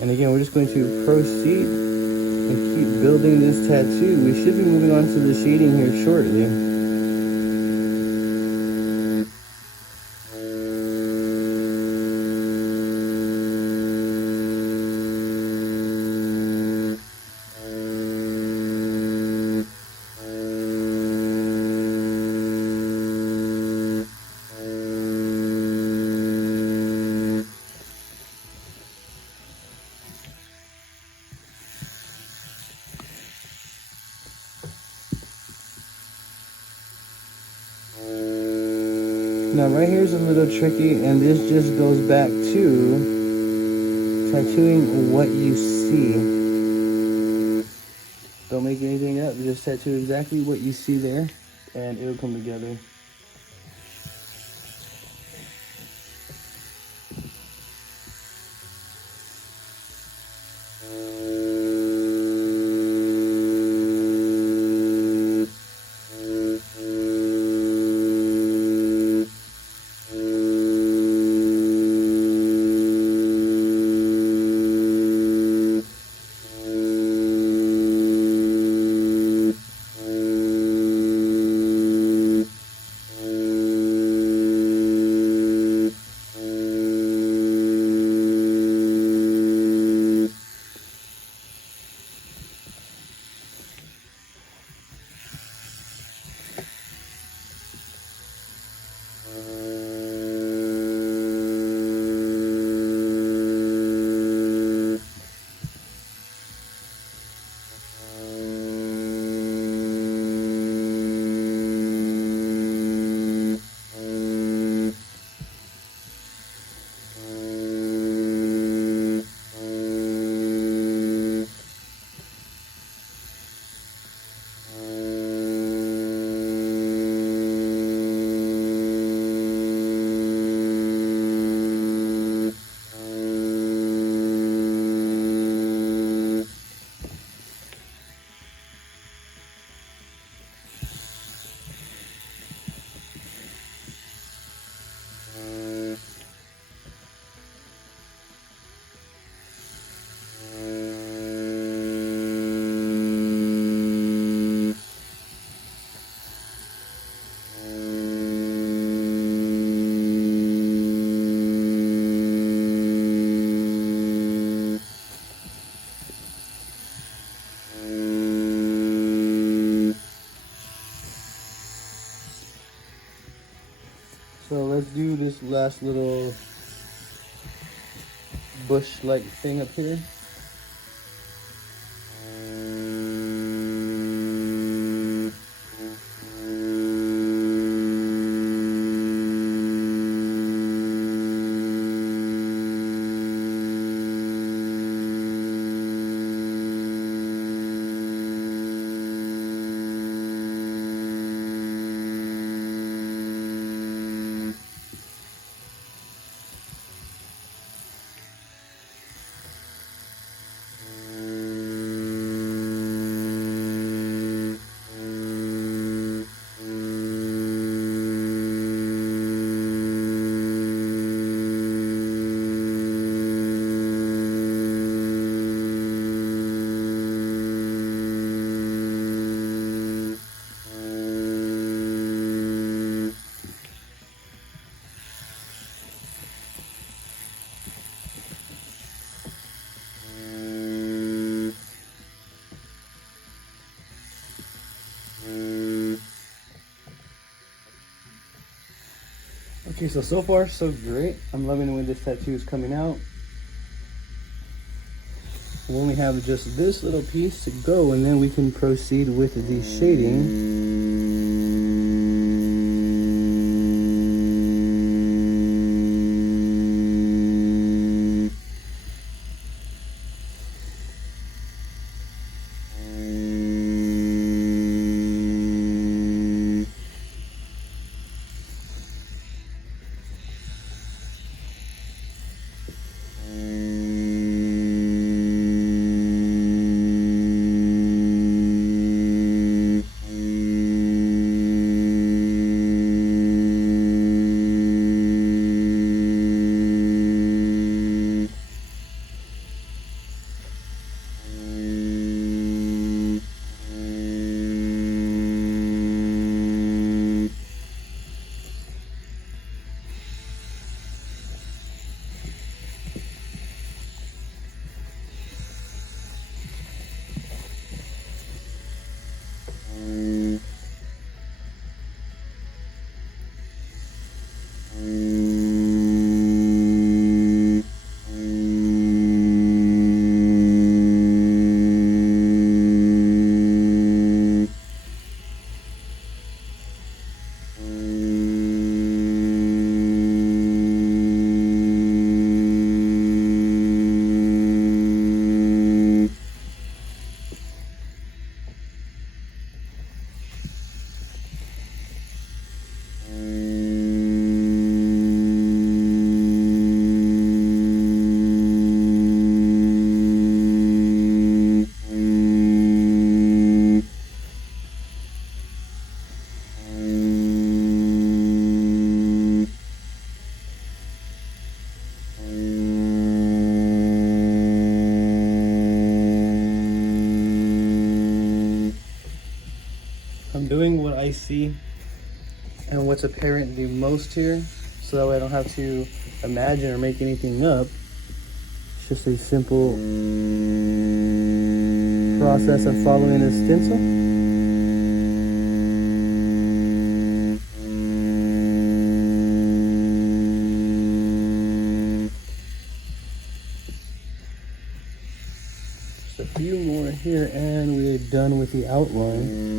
And again, we're just going to proceed and keep building this tattoo. We should be moving on to the shading here shortly. Now right here is a little tricky, and this just goes back to tattooing what you see. Don't make anything up, just tattoo exactly what you see there, and it'll come together. let's do this last little bush-like thing up here. Okay, so far so great. I'm loving the way this tattoo is coming out. We only have just this little piece to go, and then we can proceed with the shading. I'm doing what I see and what's apparent the most here, so that way I don't have to imagine or make anything up. It's just a simple process of following a stencil. Just a few more here and we're done with the outline.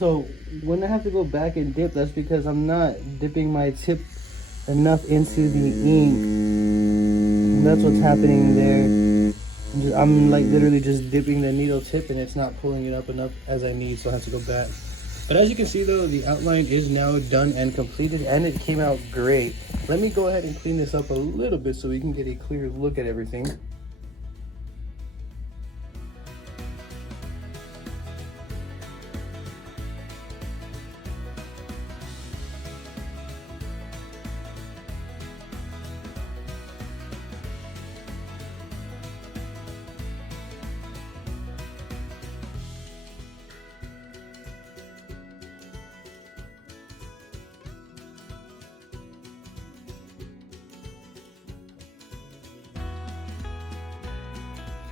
So when I have to go back and dip, that's because I'm not dipping my tip enough into the ink. And that's what's happening there. I'm like literally just dipping the needle tip and it's not pulling it up enough as I need, so I have to go back. But as you can see though, the outline is now done and completed and it came out great. Let me go ahead and clean this up a little bit so we can get a clear look at everything.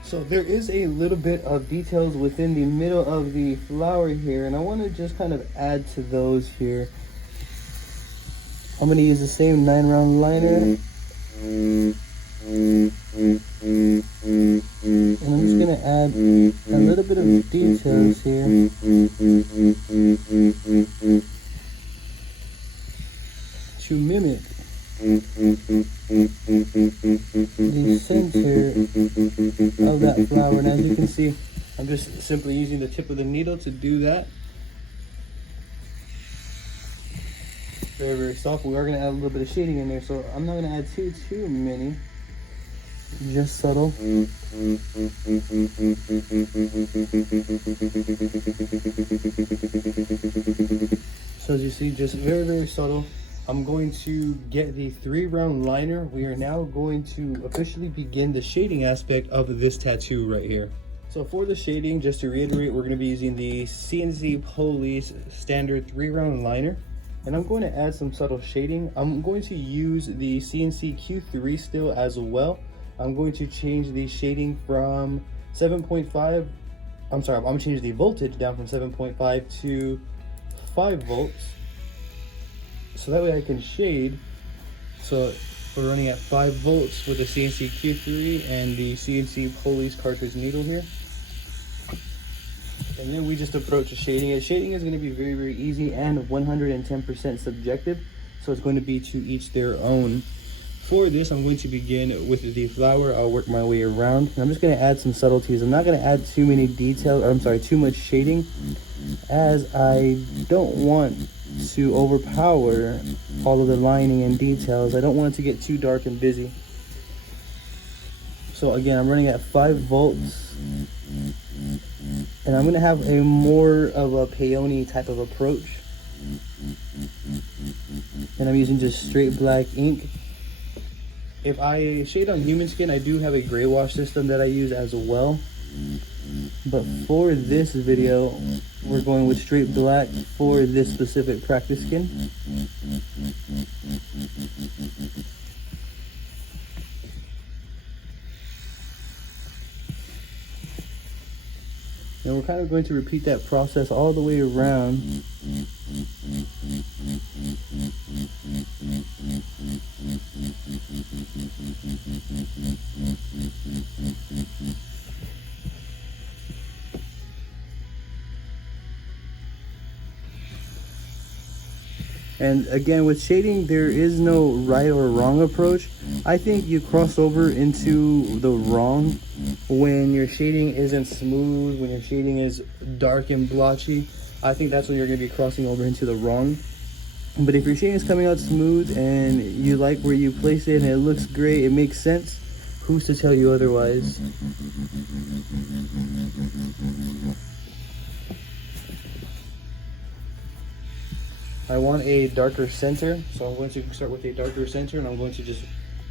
So there is a little bit of details within the middle of the flower here, and I want to just kind of add to those here. I'm going to use the same 9-round liner. And I'm just going to add a little bit of details here. To mimic the center of that flower. And as you can see, I'm just simply using the tip of the needle to do that. Very, very soft. We are going to add a little bit of shading in there, so I'm not going to add too many. Just subtle. So as you see, just very, very subtle. I'm going to get the 3-round liner. We are now going to officially begin the shading aspect of this tattoo right here. So for the shading, just to reiterate, we're going to be using the CNC Police standard 3-round liner. And I'm going to add some subtle shading. I'm going to use the CNC Q3 still as well. I'm going to change the shading from 7.5. I'm sorry, I'm going to change the voltage down from 7.5 to 5 volts. So that way I can shade. So we're running at 5 volts with the CNC Q3 and the CNC Police Cartridge Needle here. And then we just approach the shading. And shading is going to be very, very easy and 110% subjective. So it's going to be to each their own. For this, I'm going to begin with the flower. I'll work my way around. And I'm just going to add some subtleties. I'm not going to add too many details, or I'm sorry, too much shading, as I don't want to overpower all of the lining and details. I don't want it to get too dark and busy. So again, I'm running at 5 volts. And I'm going to have a more of a peony type of approach. And I'm using just straight black ink. If I shade on human skin, I do have a gray wash system that I use as well. But for this video, we're going with straight black for this specific practice skin. And we're kind of going to repeat that process all the way around. And again, with shading, there is no right or wrong approach. I think you cross over into the wrong when your shading isn't smooth, when your shading is dark and blotchy. I think that's when you're going to be crossing over into the wrong. But if your shading is coming out smooth and you like where you place it and it looks great, it makes sense, who's to tell you otherwise? I want a darker center, so I'm going to start with a darker center, and I'm going to just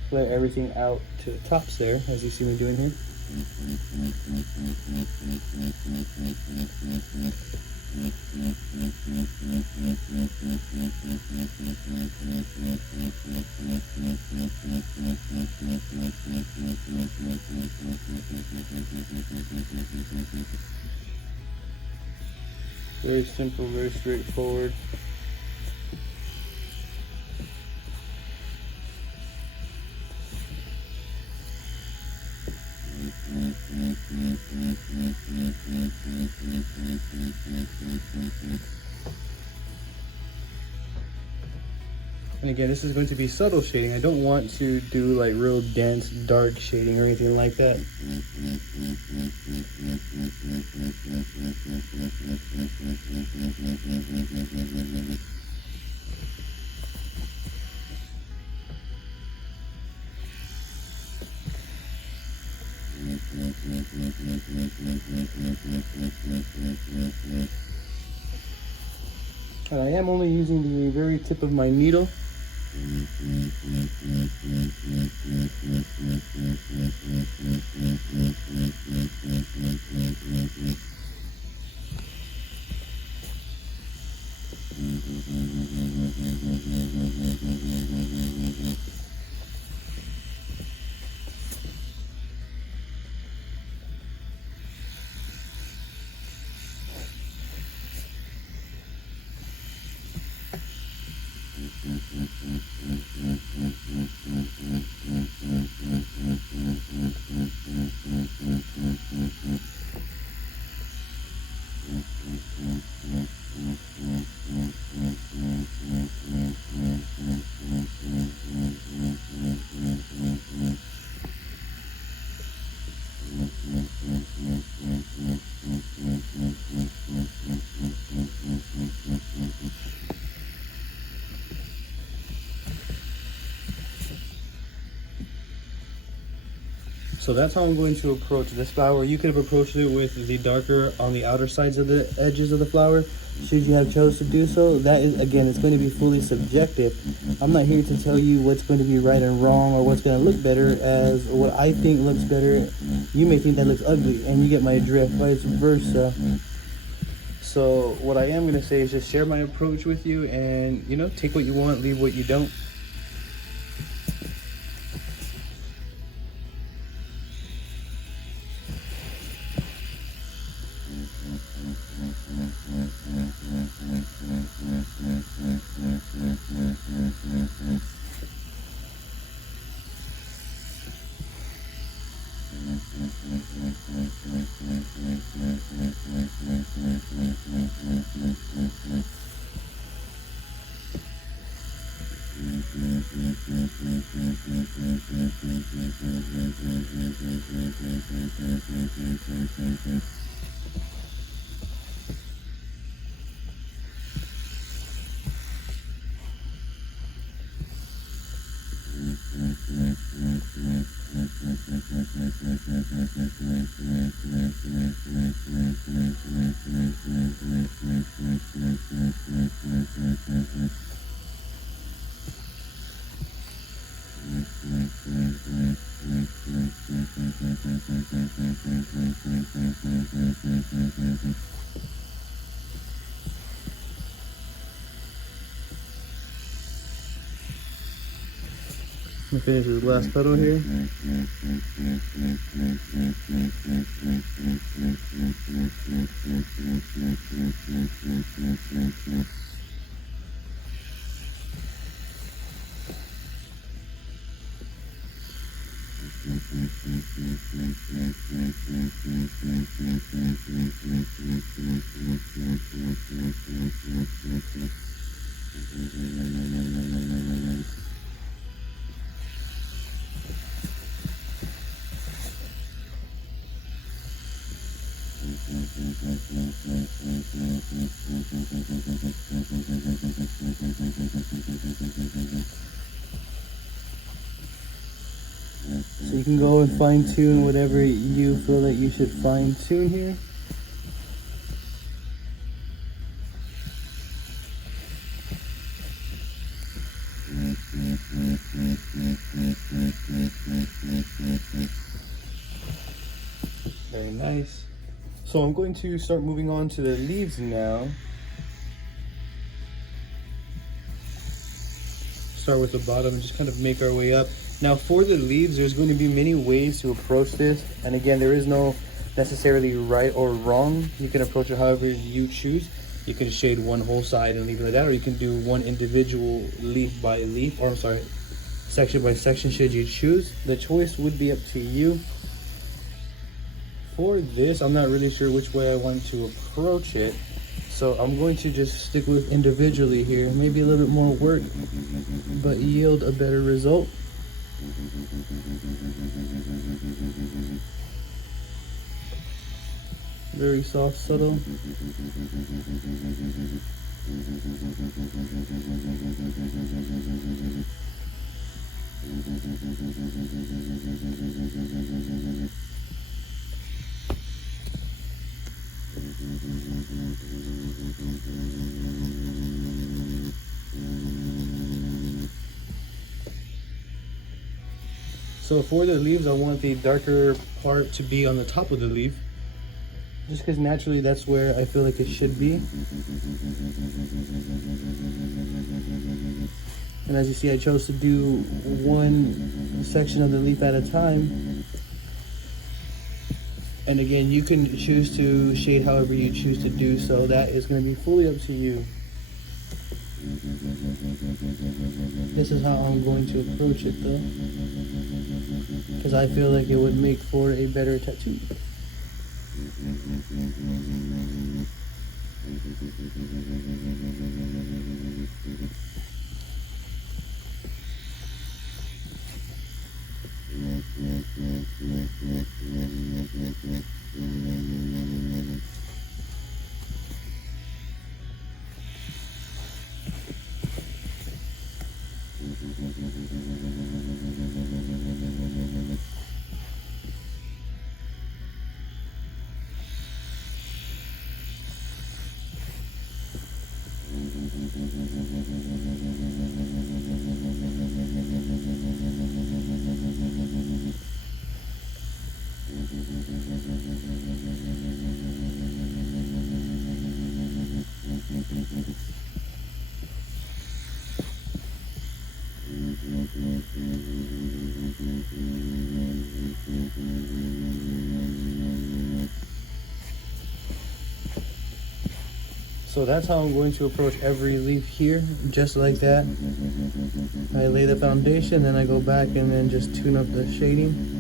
flare everything out to the tops there, as you see me doing here. Very simple, very straightforward. And again, this is going to be subtle shading. I don't want to do like real dense, dark shading or anything like that. And I am only using the very tip of my needle. So that's how I'm going to approach this flower. You could have approached it with the darker on the outer sides of the edges of the flower, should you have chose to do so. That is, again, it's going to be fully subjective. I'm not here to tell you what's going to be right and wrong or what's going to look better, as what I think looks better, you may think that looks ugly, and you get my drift, vice versa. So what I am going to say is just share my approach with you, and, you know, take what you want, leave what you don't. Let me finish this last petal here. So you can go and fine tune whatever you feel that you should fine tune here. Very nice. So I'm going to start moving on to the leaves now. Start with the bottom and just kind of make our way up. Now for the leaves, there's going to be many ways to approach this. And again, there is no necessarily right or wrong. You can approach it however you choose. You can shade one whole side and leave it like that, or you can do one individual leaf by leaf, or I'm sorry, section by section should you choose. The choice would be up to you. For this, I'm not really sure which way I want to approach it. So I'm going to just stick with individually here, maybe a little bit more work, but yield a better result. Very soft, subtle. So for the leaves, I want the darker part to be on the top of the leaf, just because naturally that's where I feel like it should be. And as you see, I chose to do one section of the leaf at a time. And again, you can choose to shade however you choose to do so. That is going to be fully up to you. This is how I'm going to approach it though, because I feel like it would make for a better tattoo. So that's how I'm going to approach every leaf here, just like that. I lay the foundation, then I go back and then just tune up the shading.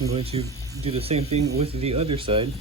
I'm going to do the same thing with the other side.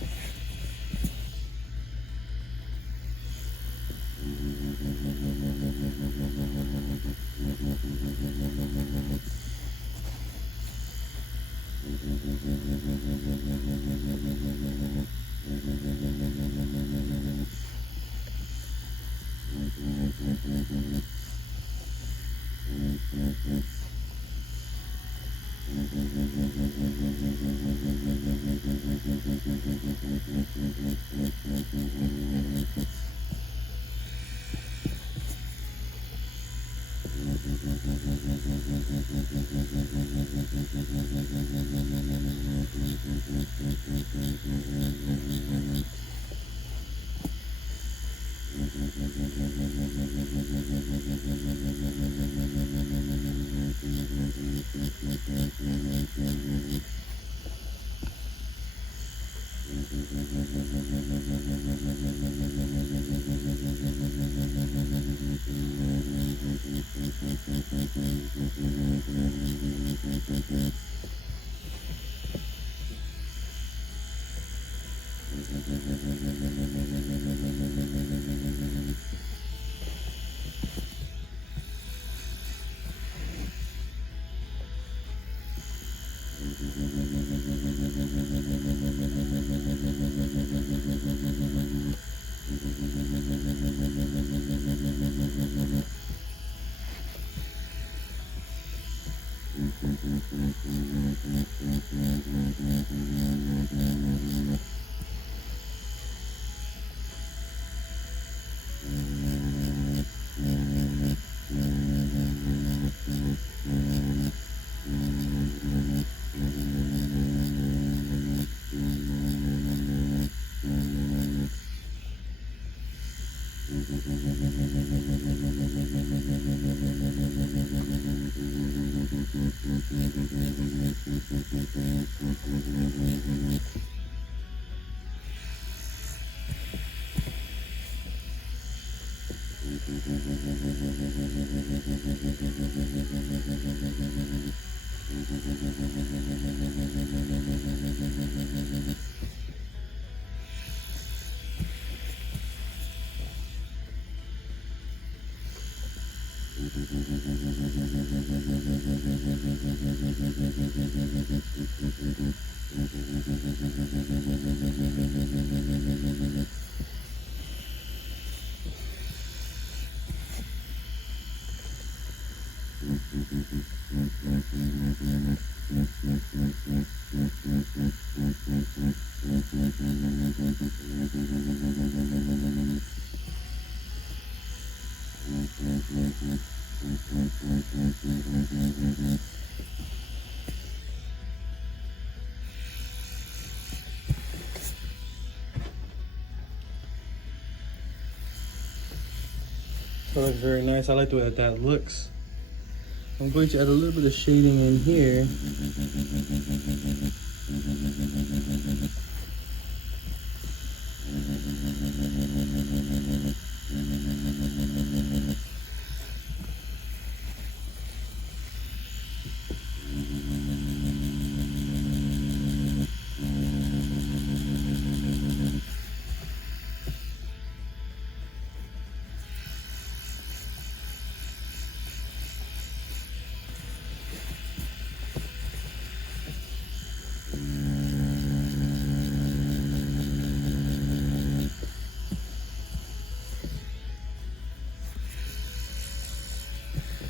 That looks very nice. I like the way that looks. I'm going to add a little bit of shading in here.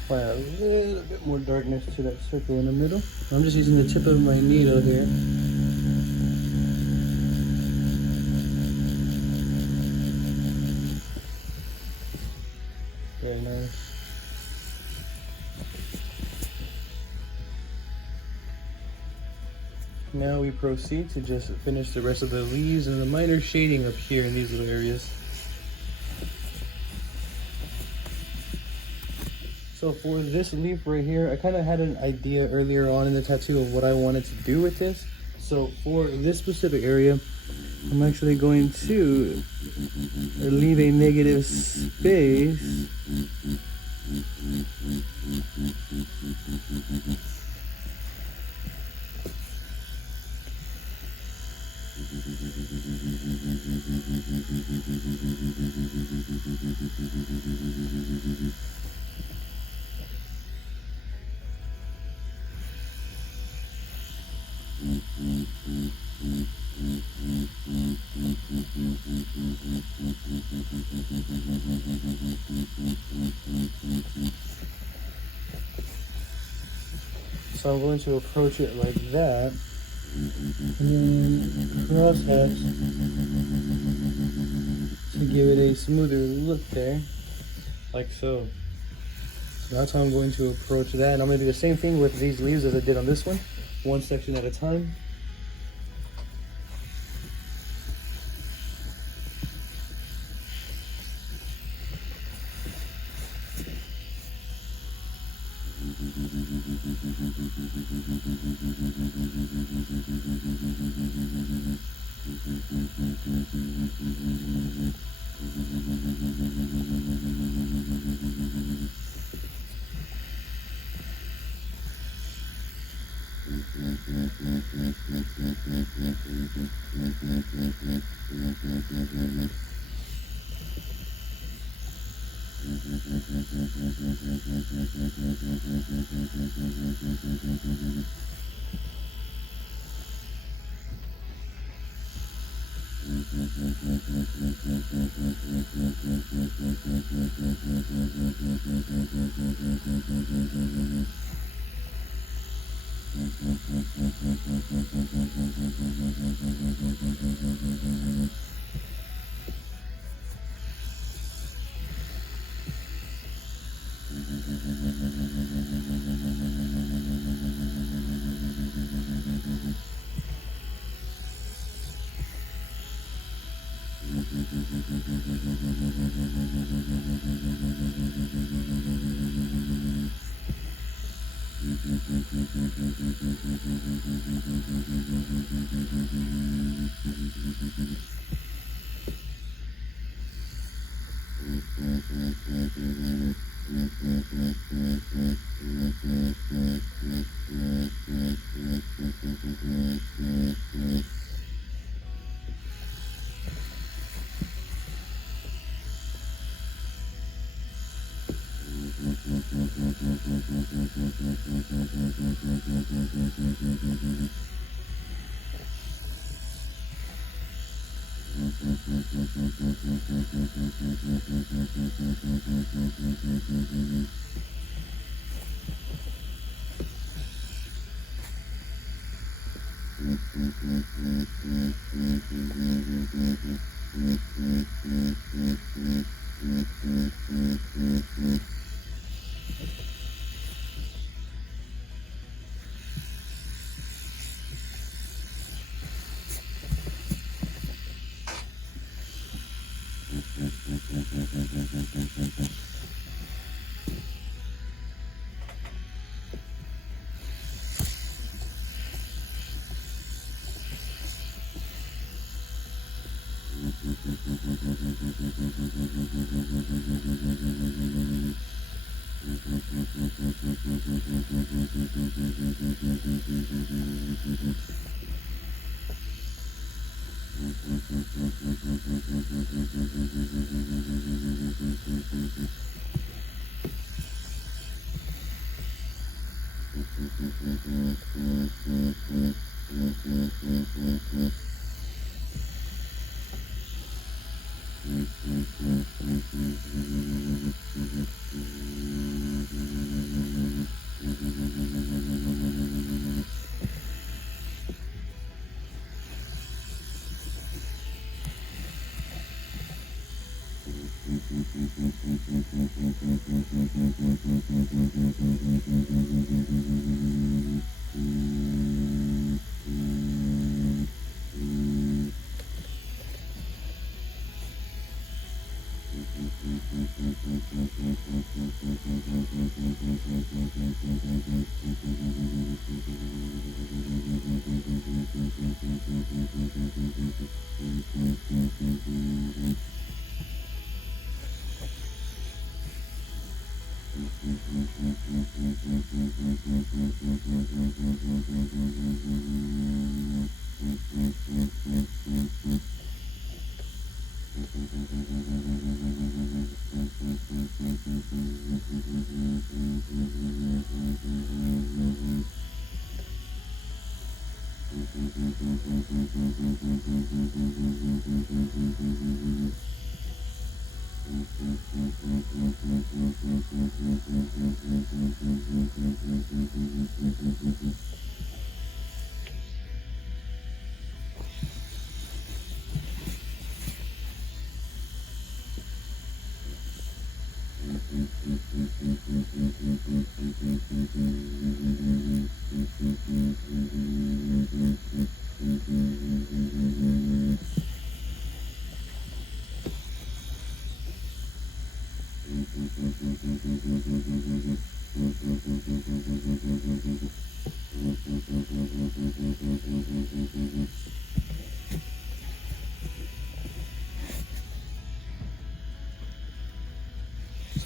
Apply a little bit more darkness to that circle in the middle. I'm just using the tip of my needle here. Very nice. Now we proceed to just finish the rest of the leaves and the minor shading up here in these little areas. So for this leaf right here, I kind of had an idea earlier on in the tattoo of what I wanted to do with this. So for this specific area, I'm actually going to leave a negative space. So I'm going to approach it like that, and then cross hatch to give it a smoother look there, like so. So that's how I'm going to approach that, and I'm going to do the same thing with these leaves as I did on this one section at a time.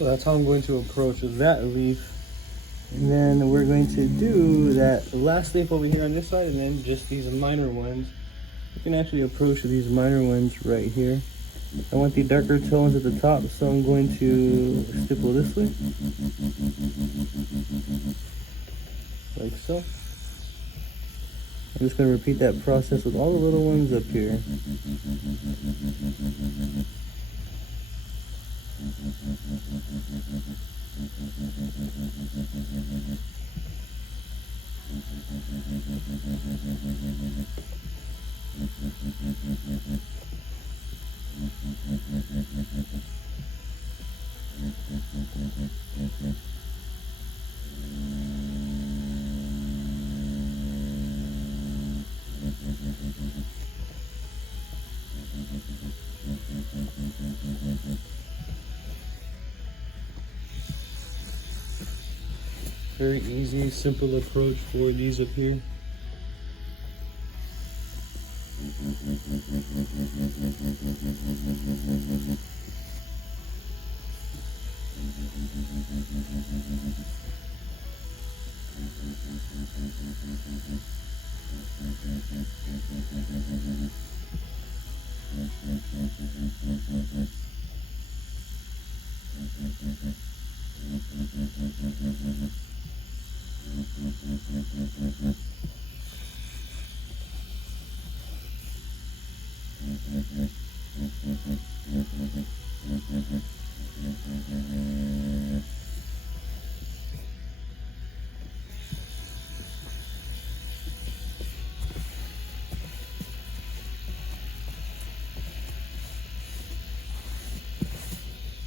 So that's how I'm going to approach that leaf. And then we're going to do that last leaf over here on this side, and then just these minor ones. You can actually approach these minor ones right here. I want the darker tones at the top, so I'm going to stipple this way. Like so. I'm just going to repeat that process with all the little ones up here. Very easy, simple approach for these up here.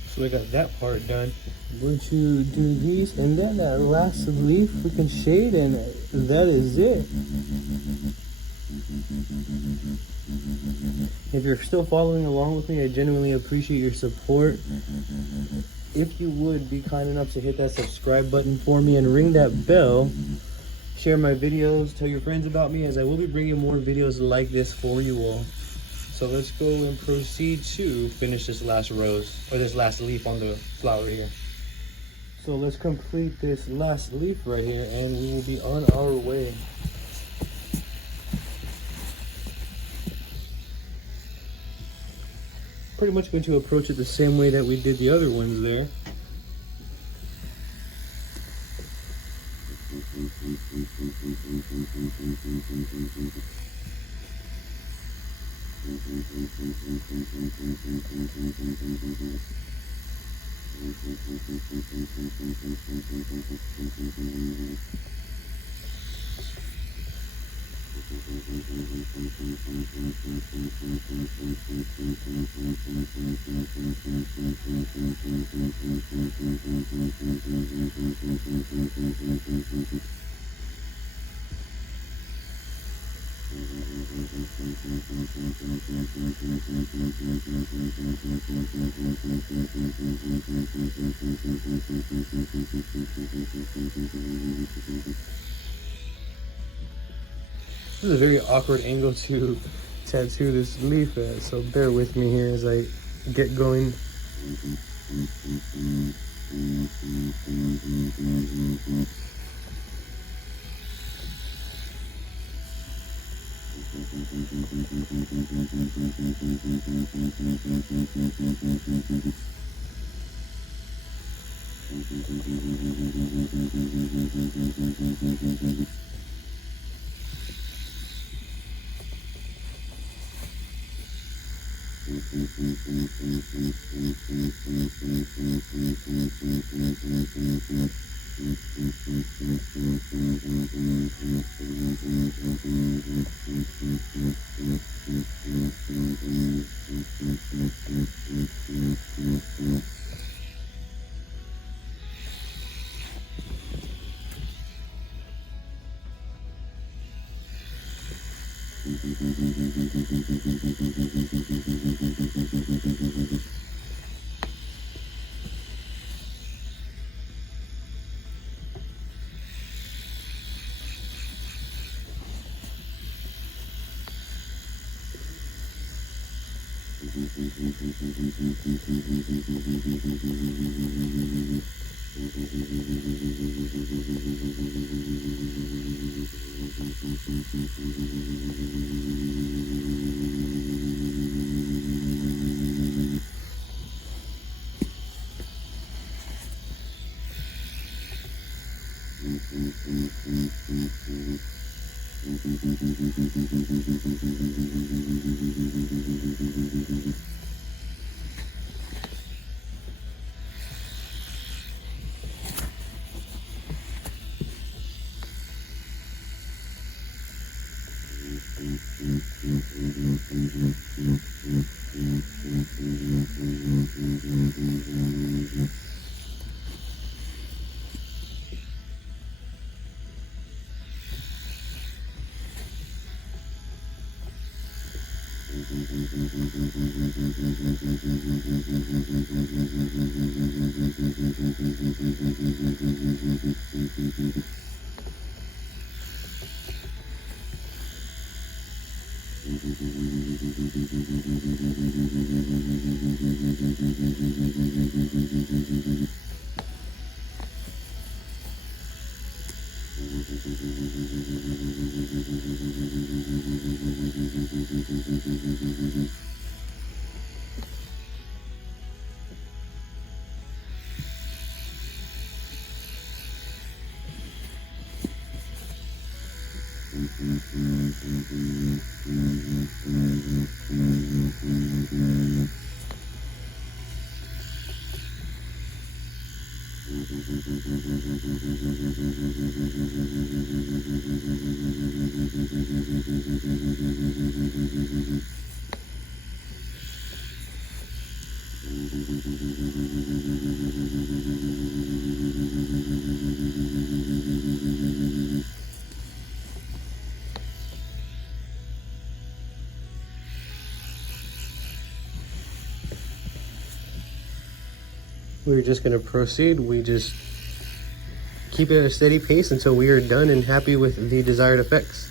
So we got that part done. I'm going to do these, and then that last leaf we can shade, and that is it. If you're still following along with me, I genuinely appreciate your support. If you would be kind enough to hit that subscribe button for me and ring that bell, share my videos, tell your friends about me, as I will be bringing more videos like this for you all. So let's go and proceed to finish this last rose, or this last leaf on the flower here. So let's complete this last leaf right here, and we will be on our way. Pretty much going to approach it the same way that we did the other ones there. This is a very awkward angle to tattoo this leaf at, so bear with me here as I get going. We're just going to proceed. We just keep it at a steady pace until we are done and happy with the desired effects.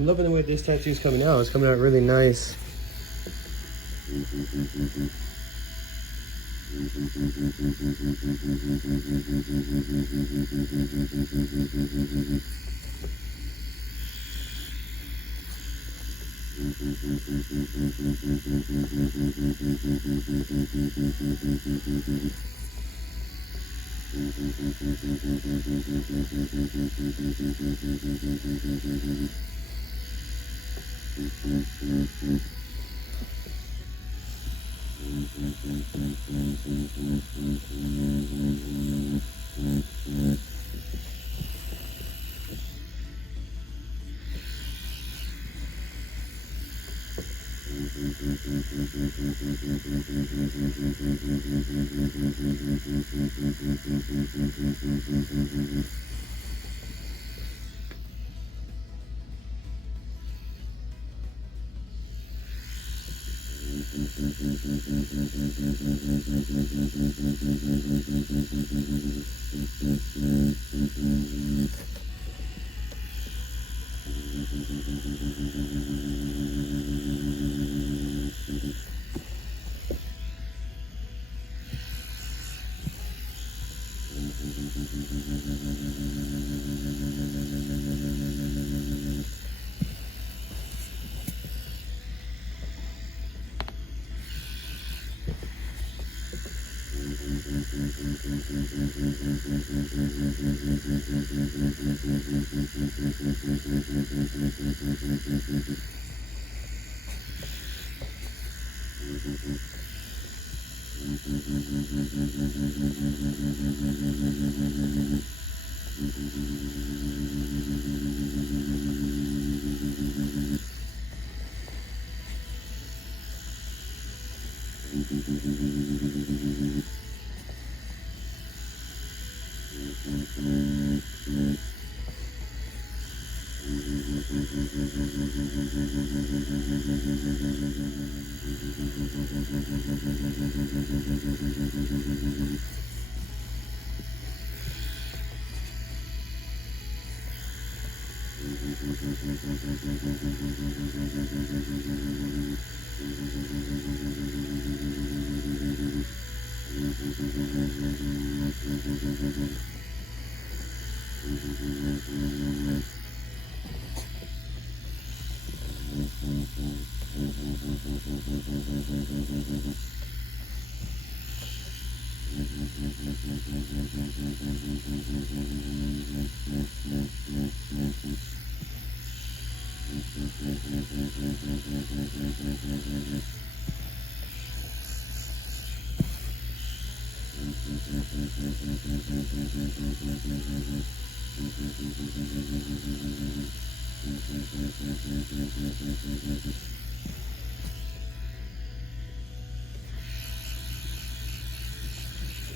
I'm loving the way this tattoo is coming out. It's coming out really nice.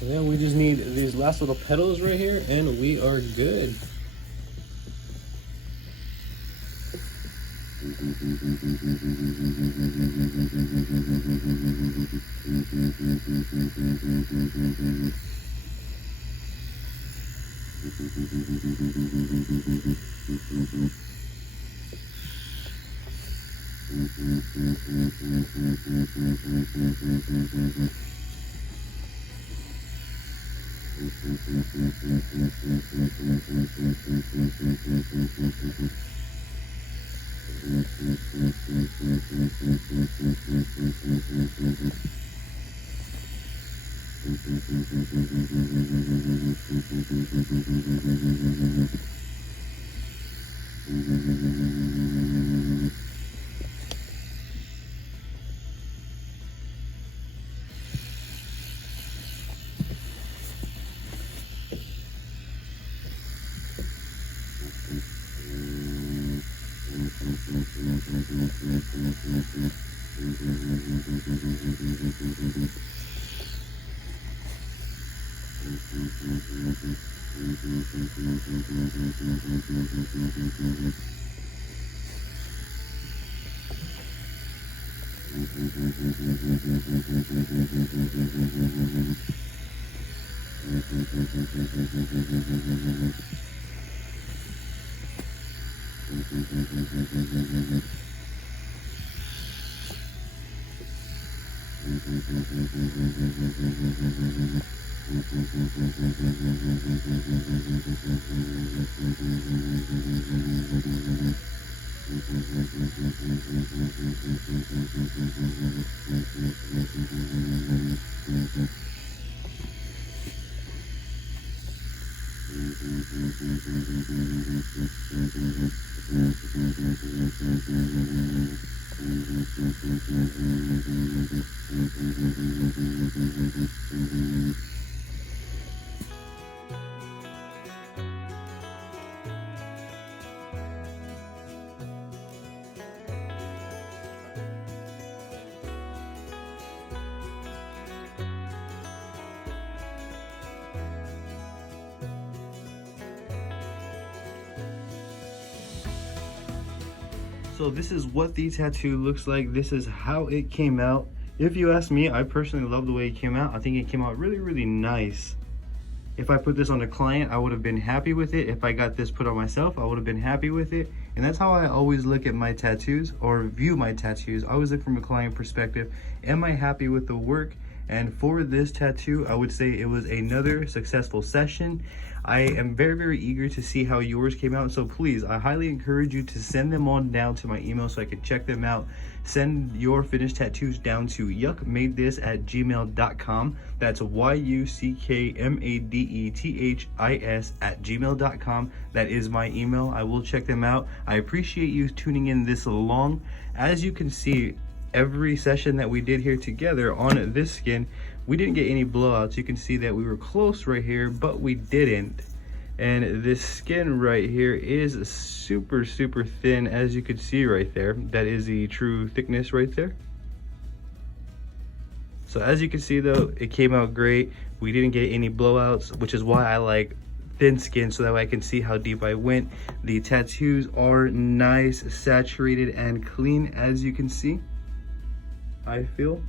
Yeah, we just need these last little petals right here and we are good. So this is what the tattoo looks like. This is how it came out. If you ask me, I personally love the way it came out. I think it came out really, really nice. If I put this on a client, I would have been happy with it. If I got this put on myself, I would have been happy with it. And that's how I always look at my tattoos or view my tattoos. I always look from a client perspective. Am I happy with the work? And for this tattoo, I would say it was another successful session. I am very, very eager to see how yours came out. So please, I highly encourage you to send them on down to my email so I can check them out. Send your finished tattoos down to yuckmadethis@gmail.com. That's yuckmadethis@gmail.com. That is my email. I will check them out. I appreciate you tuning in this long. As you can see, every session that we did here together on this skin, we didn't get any blowouts. You can see that we were close right here, but we didn't. And this skin right here is super, super thin, as you can see right there. That is the true thickness right there. So as you can see though, it came out great. We didn't get any blowouts, which is why I like thin skin, so that way I can see how deep I went. The tattoos are nice, saturated, and clean, as you can see. I feel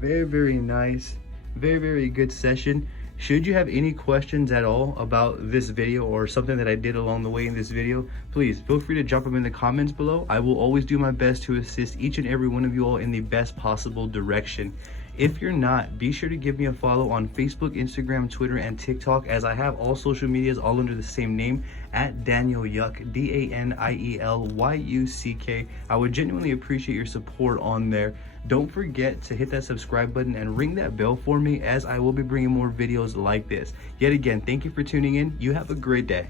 very, very nice, very, very good session. Should you have any questions at all about this video or something that I did along the way in this video, please feel free to drop them in the comments below. I will always do my best to assist each and every one of you all in the best possible direction. If you're not, be sure to give me a follow on Facebook, Instagram, Twitter, and TikTok, as I have all social medias all under the same name, at Daniel Yuck, DanielYuck. I would genuinely appreciate your support on there. Don't forget to hit that subscribe button and ring that bell for me, as I will be bringing more videos like this. Yet again, thank you for tuning in. You have a great day.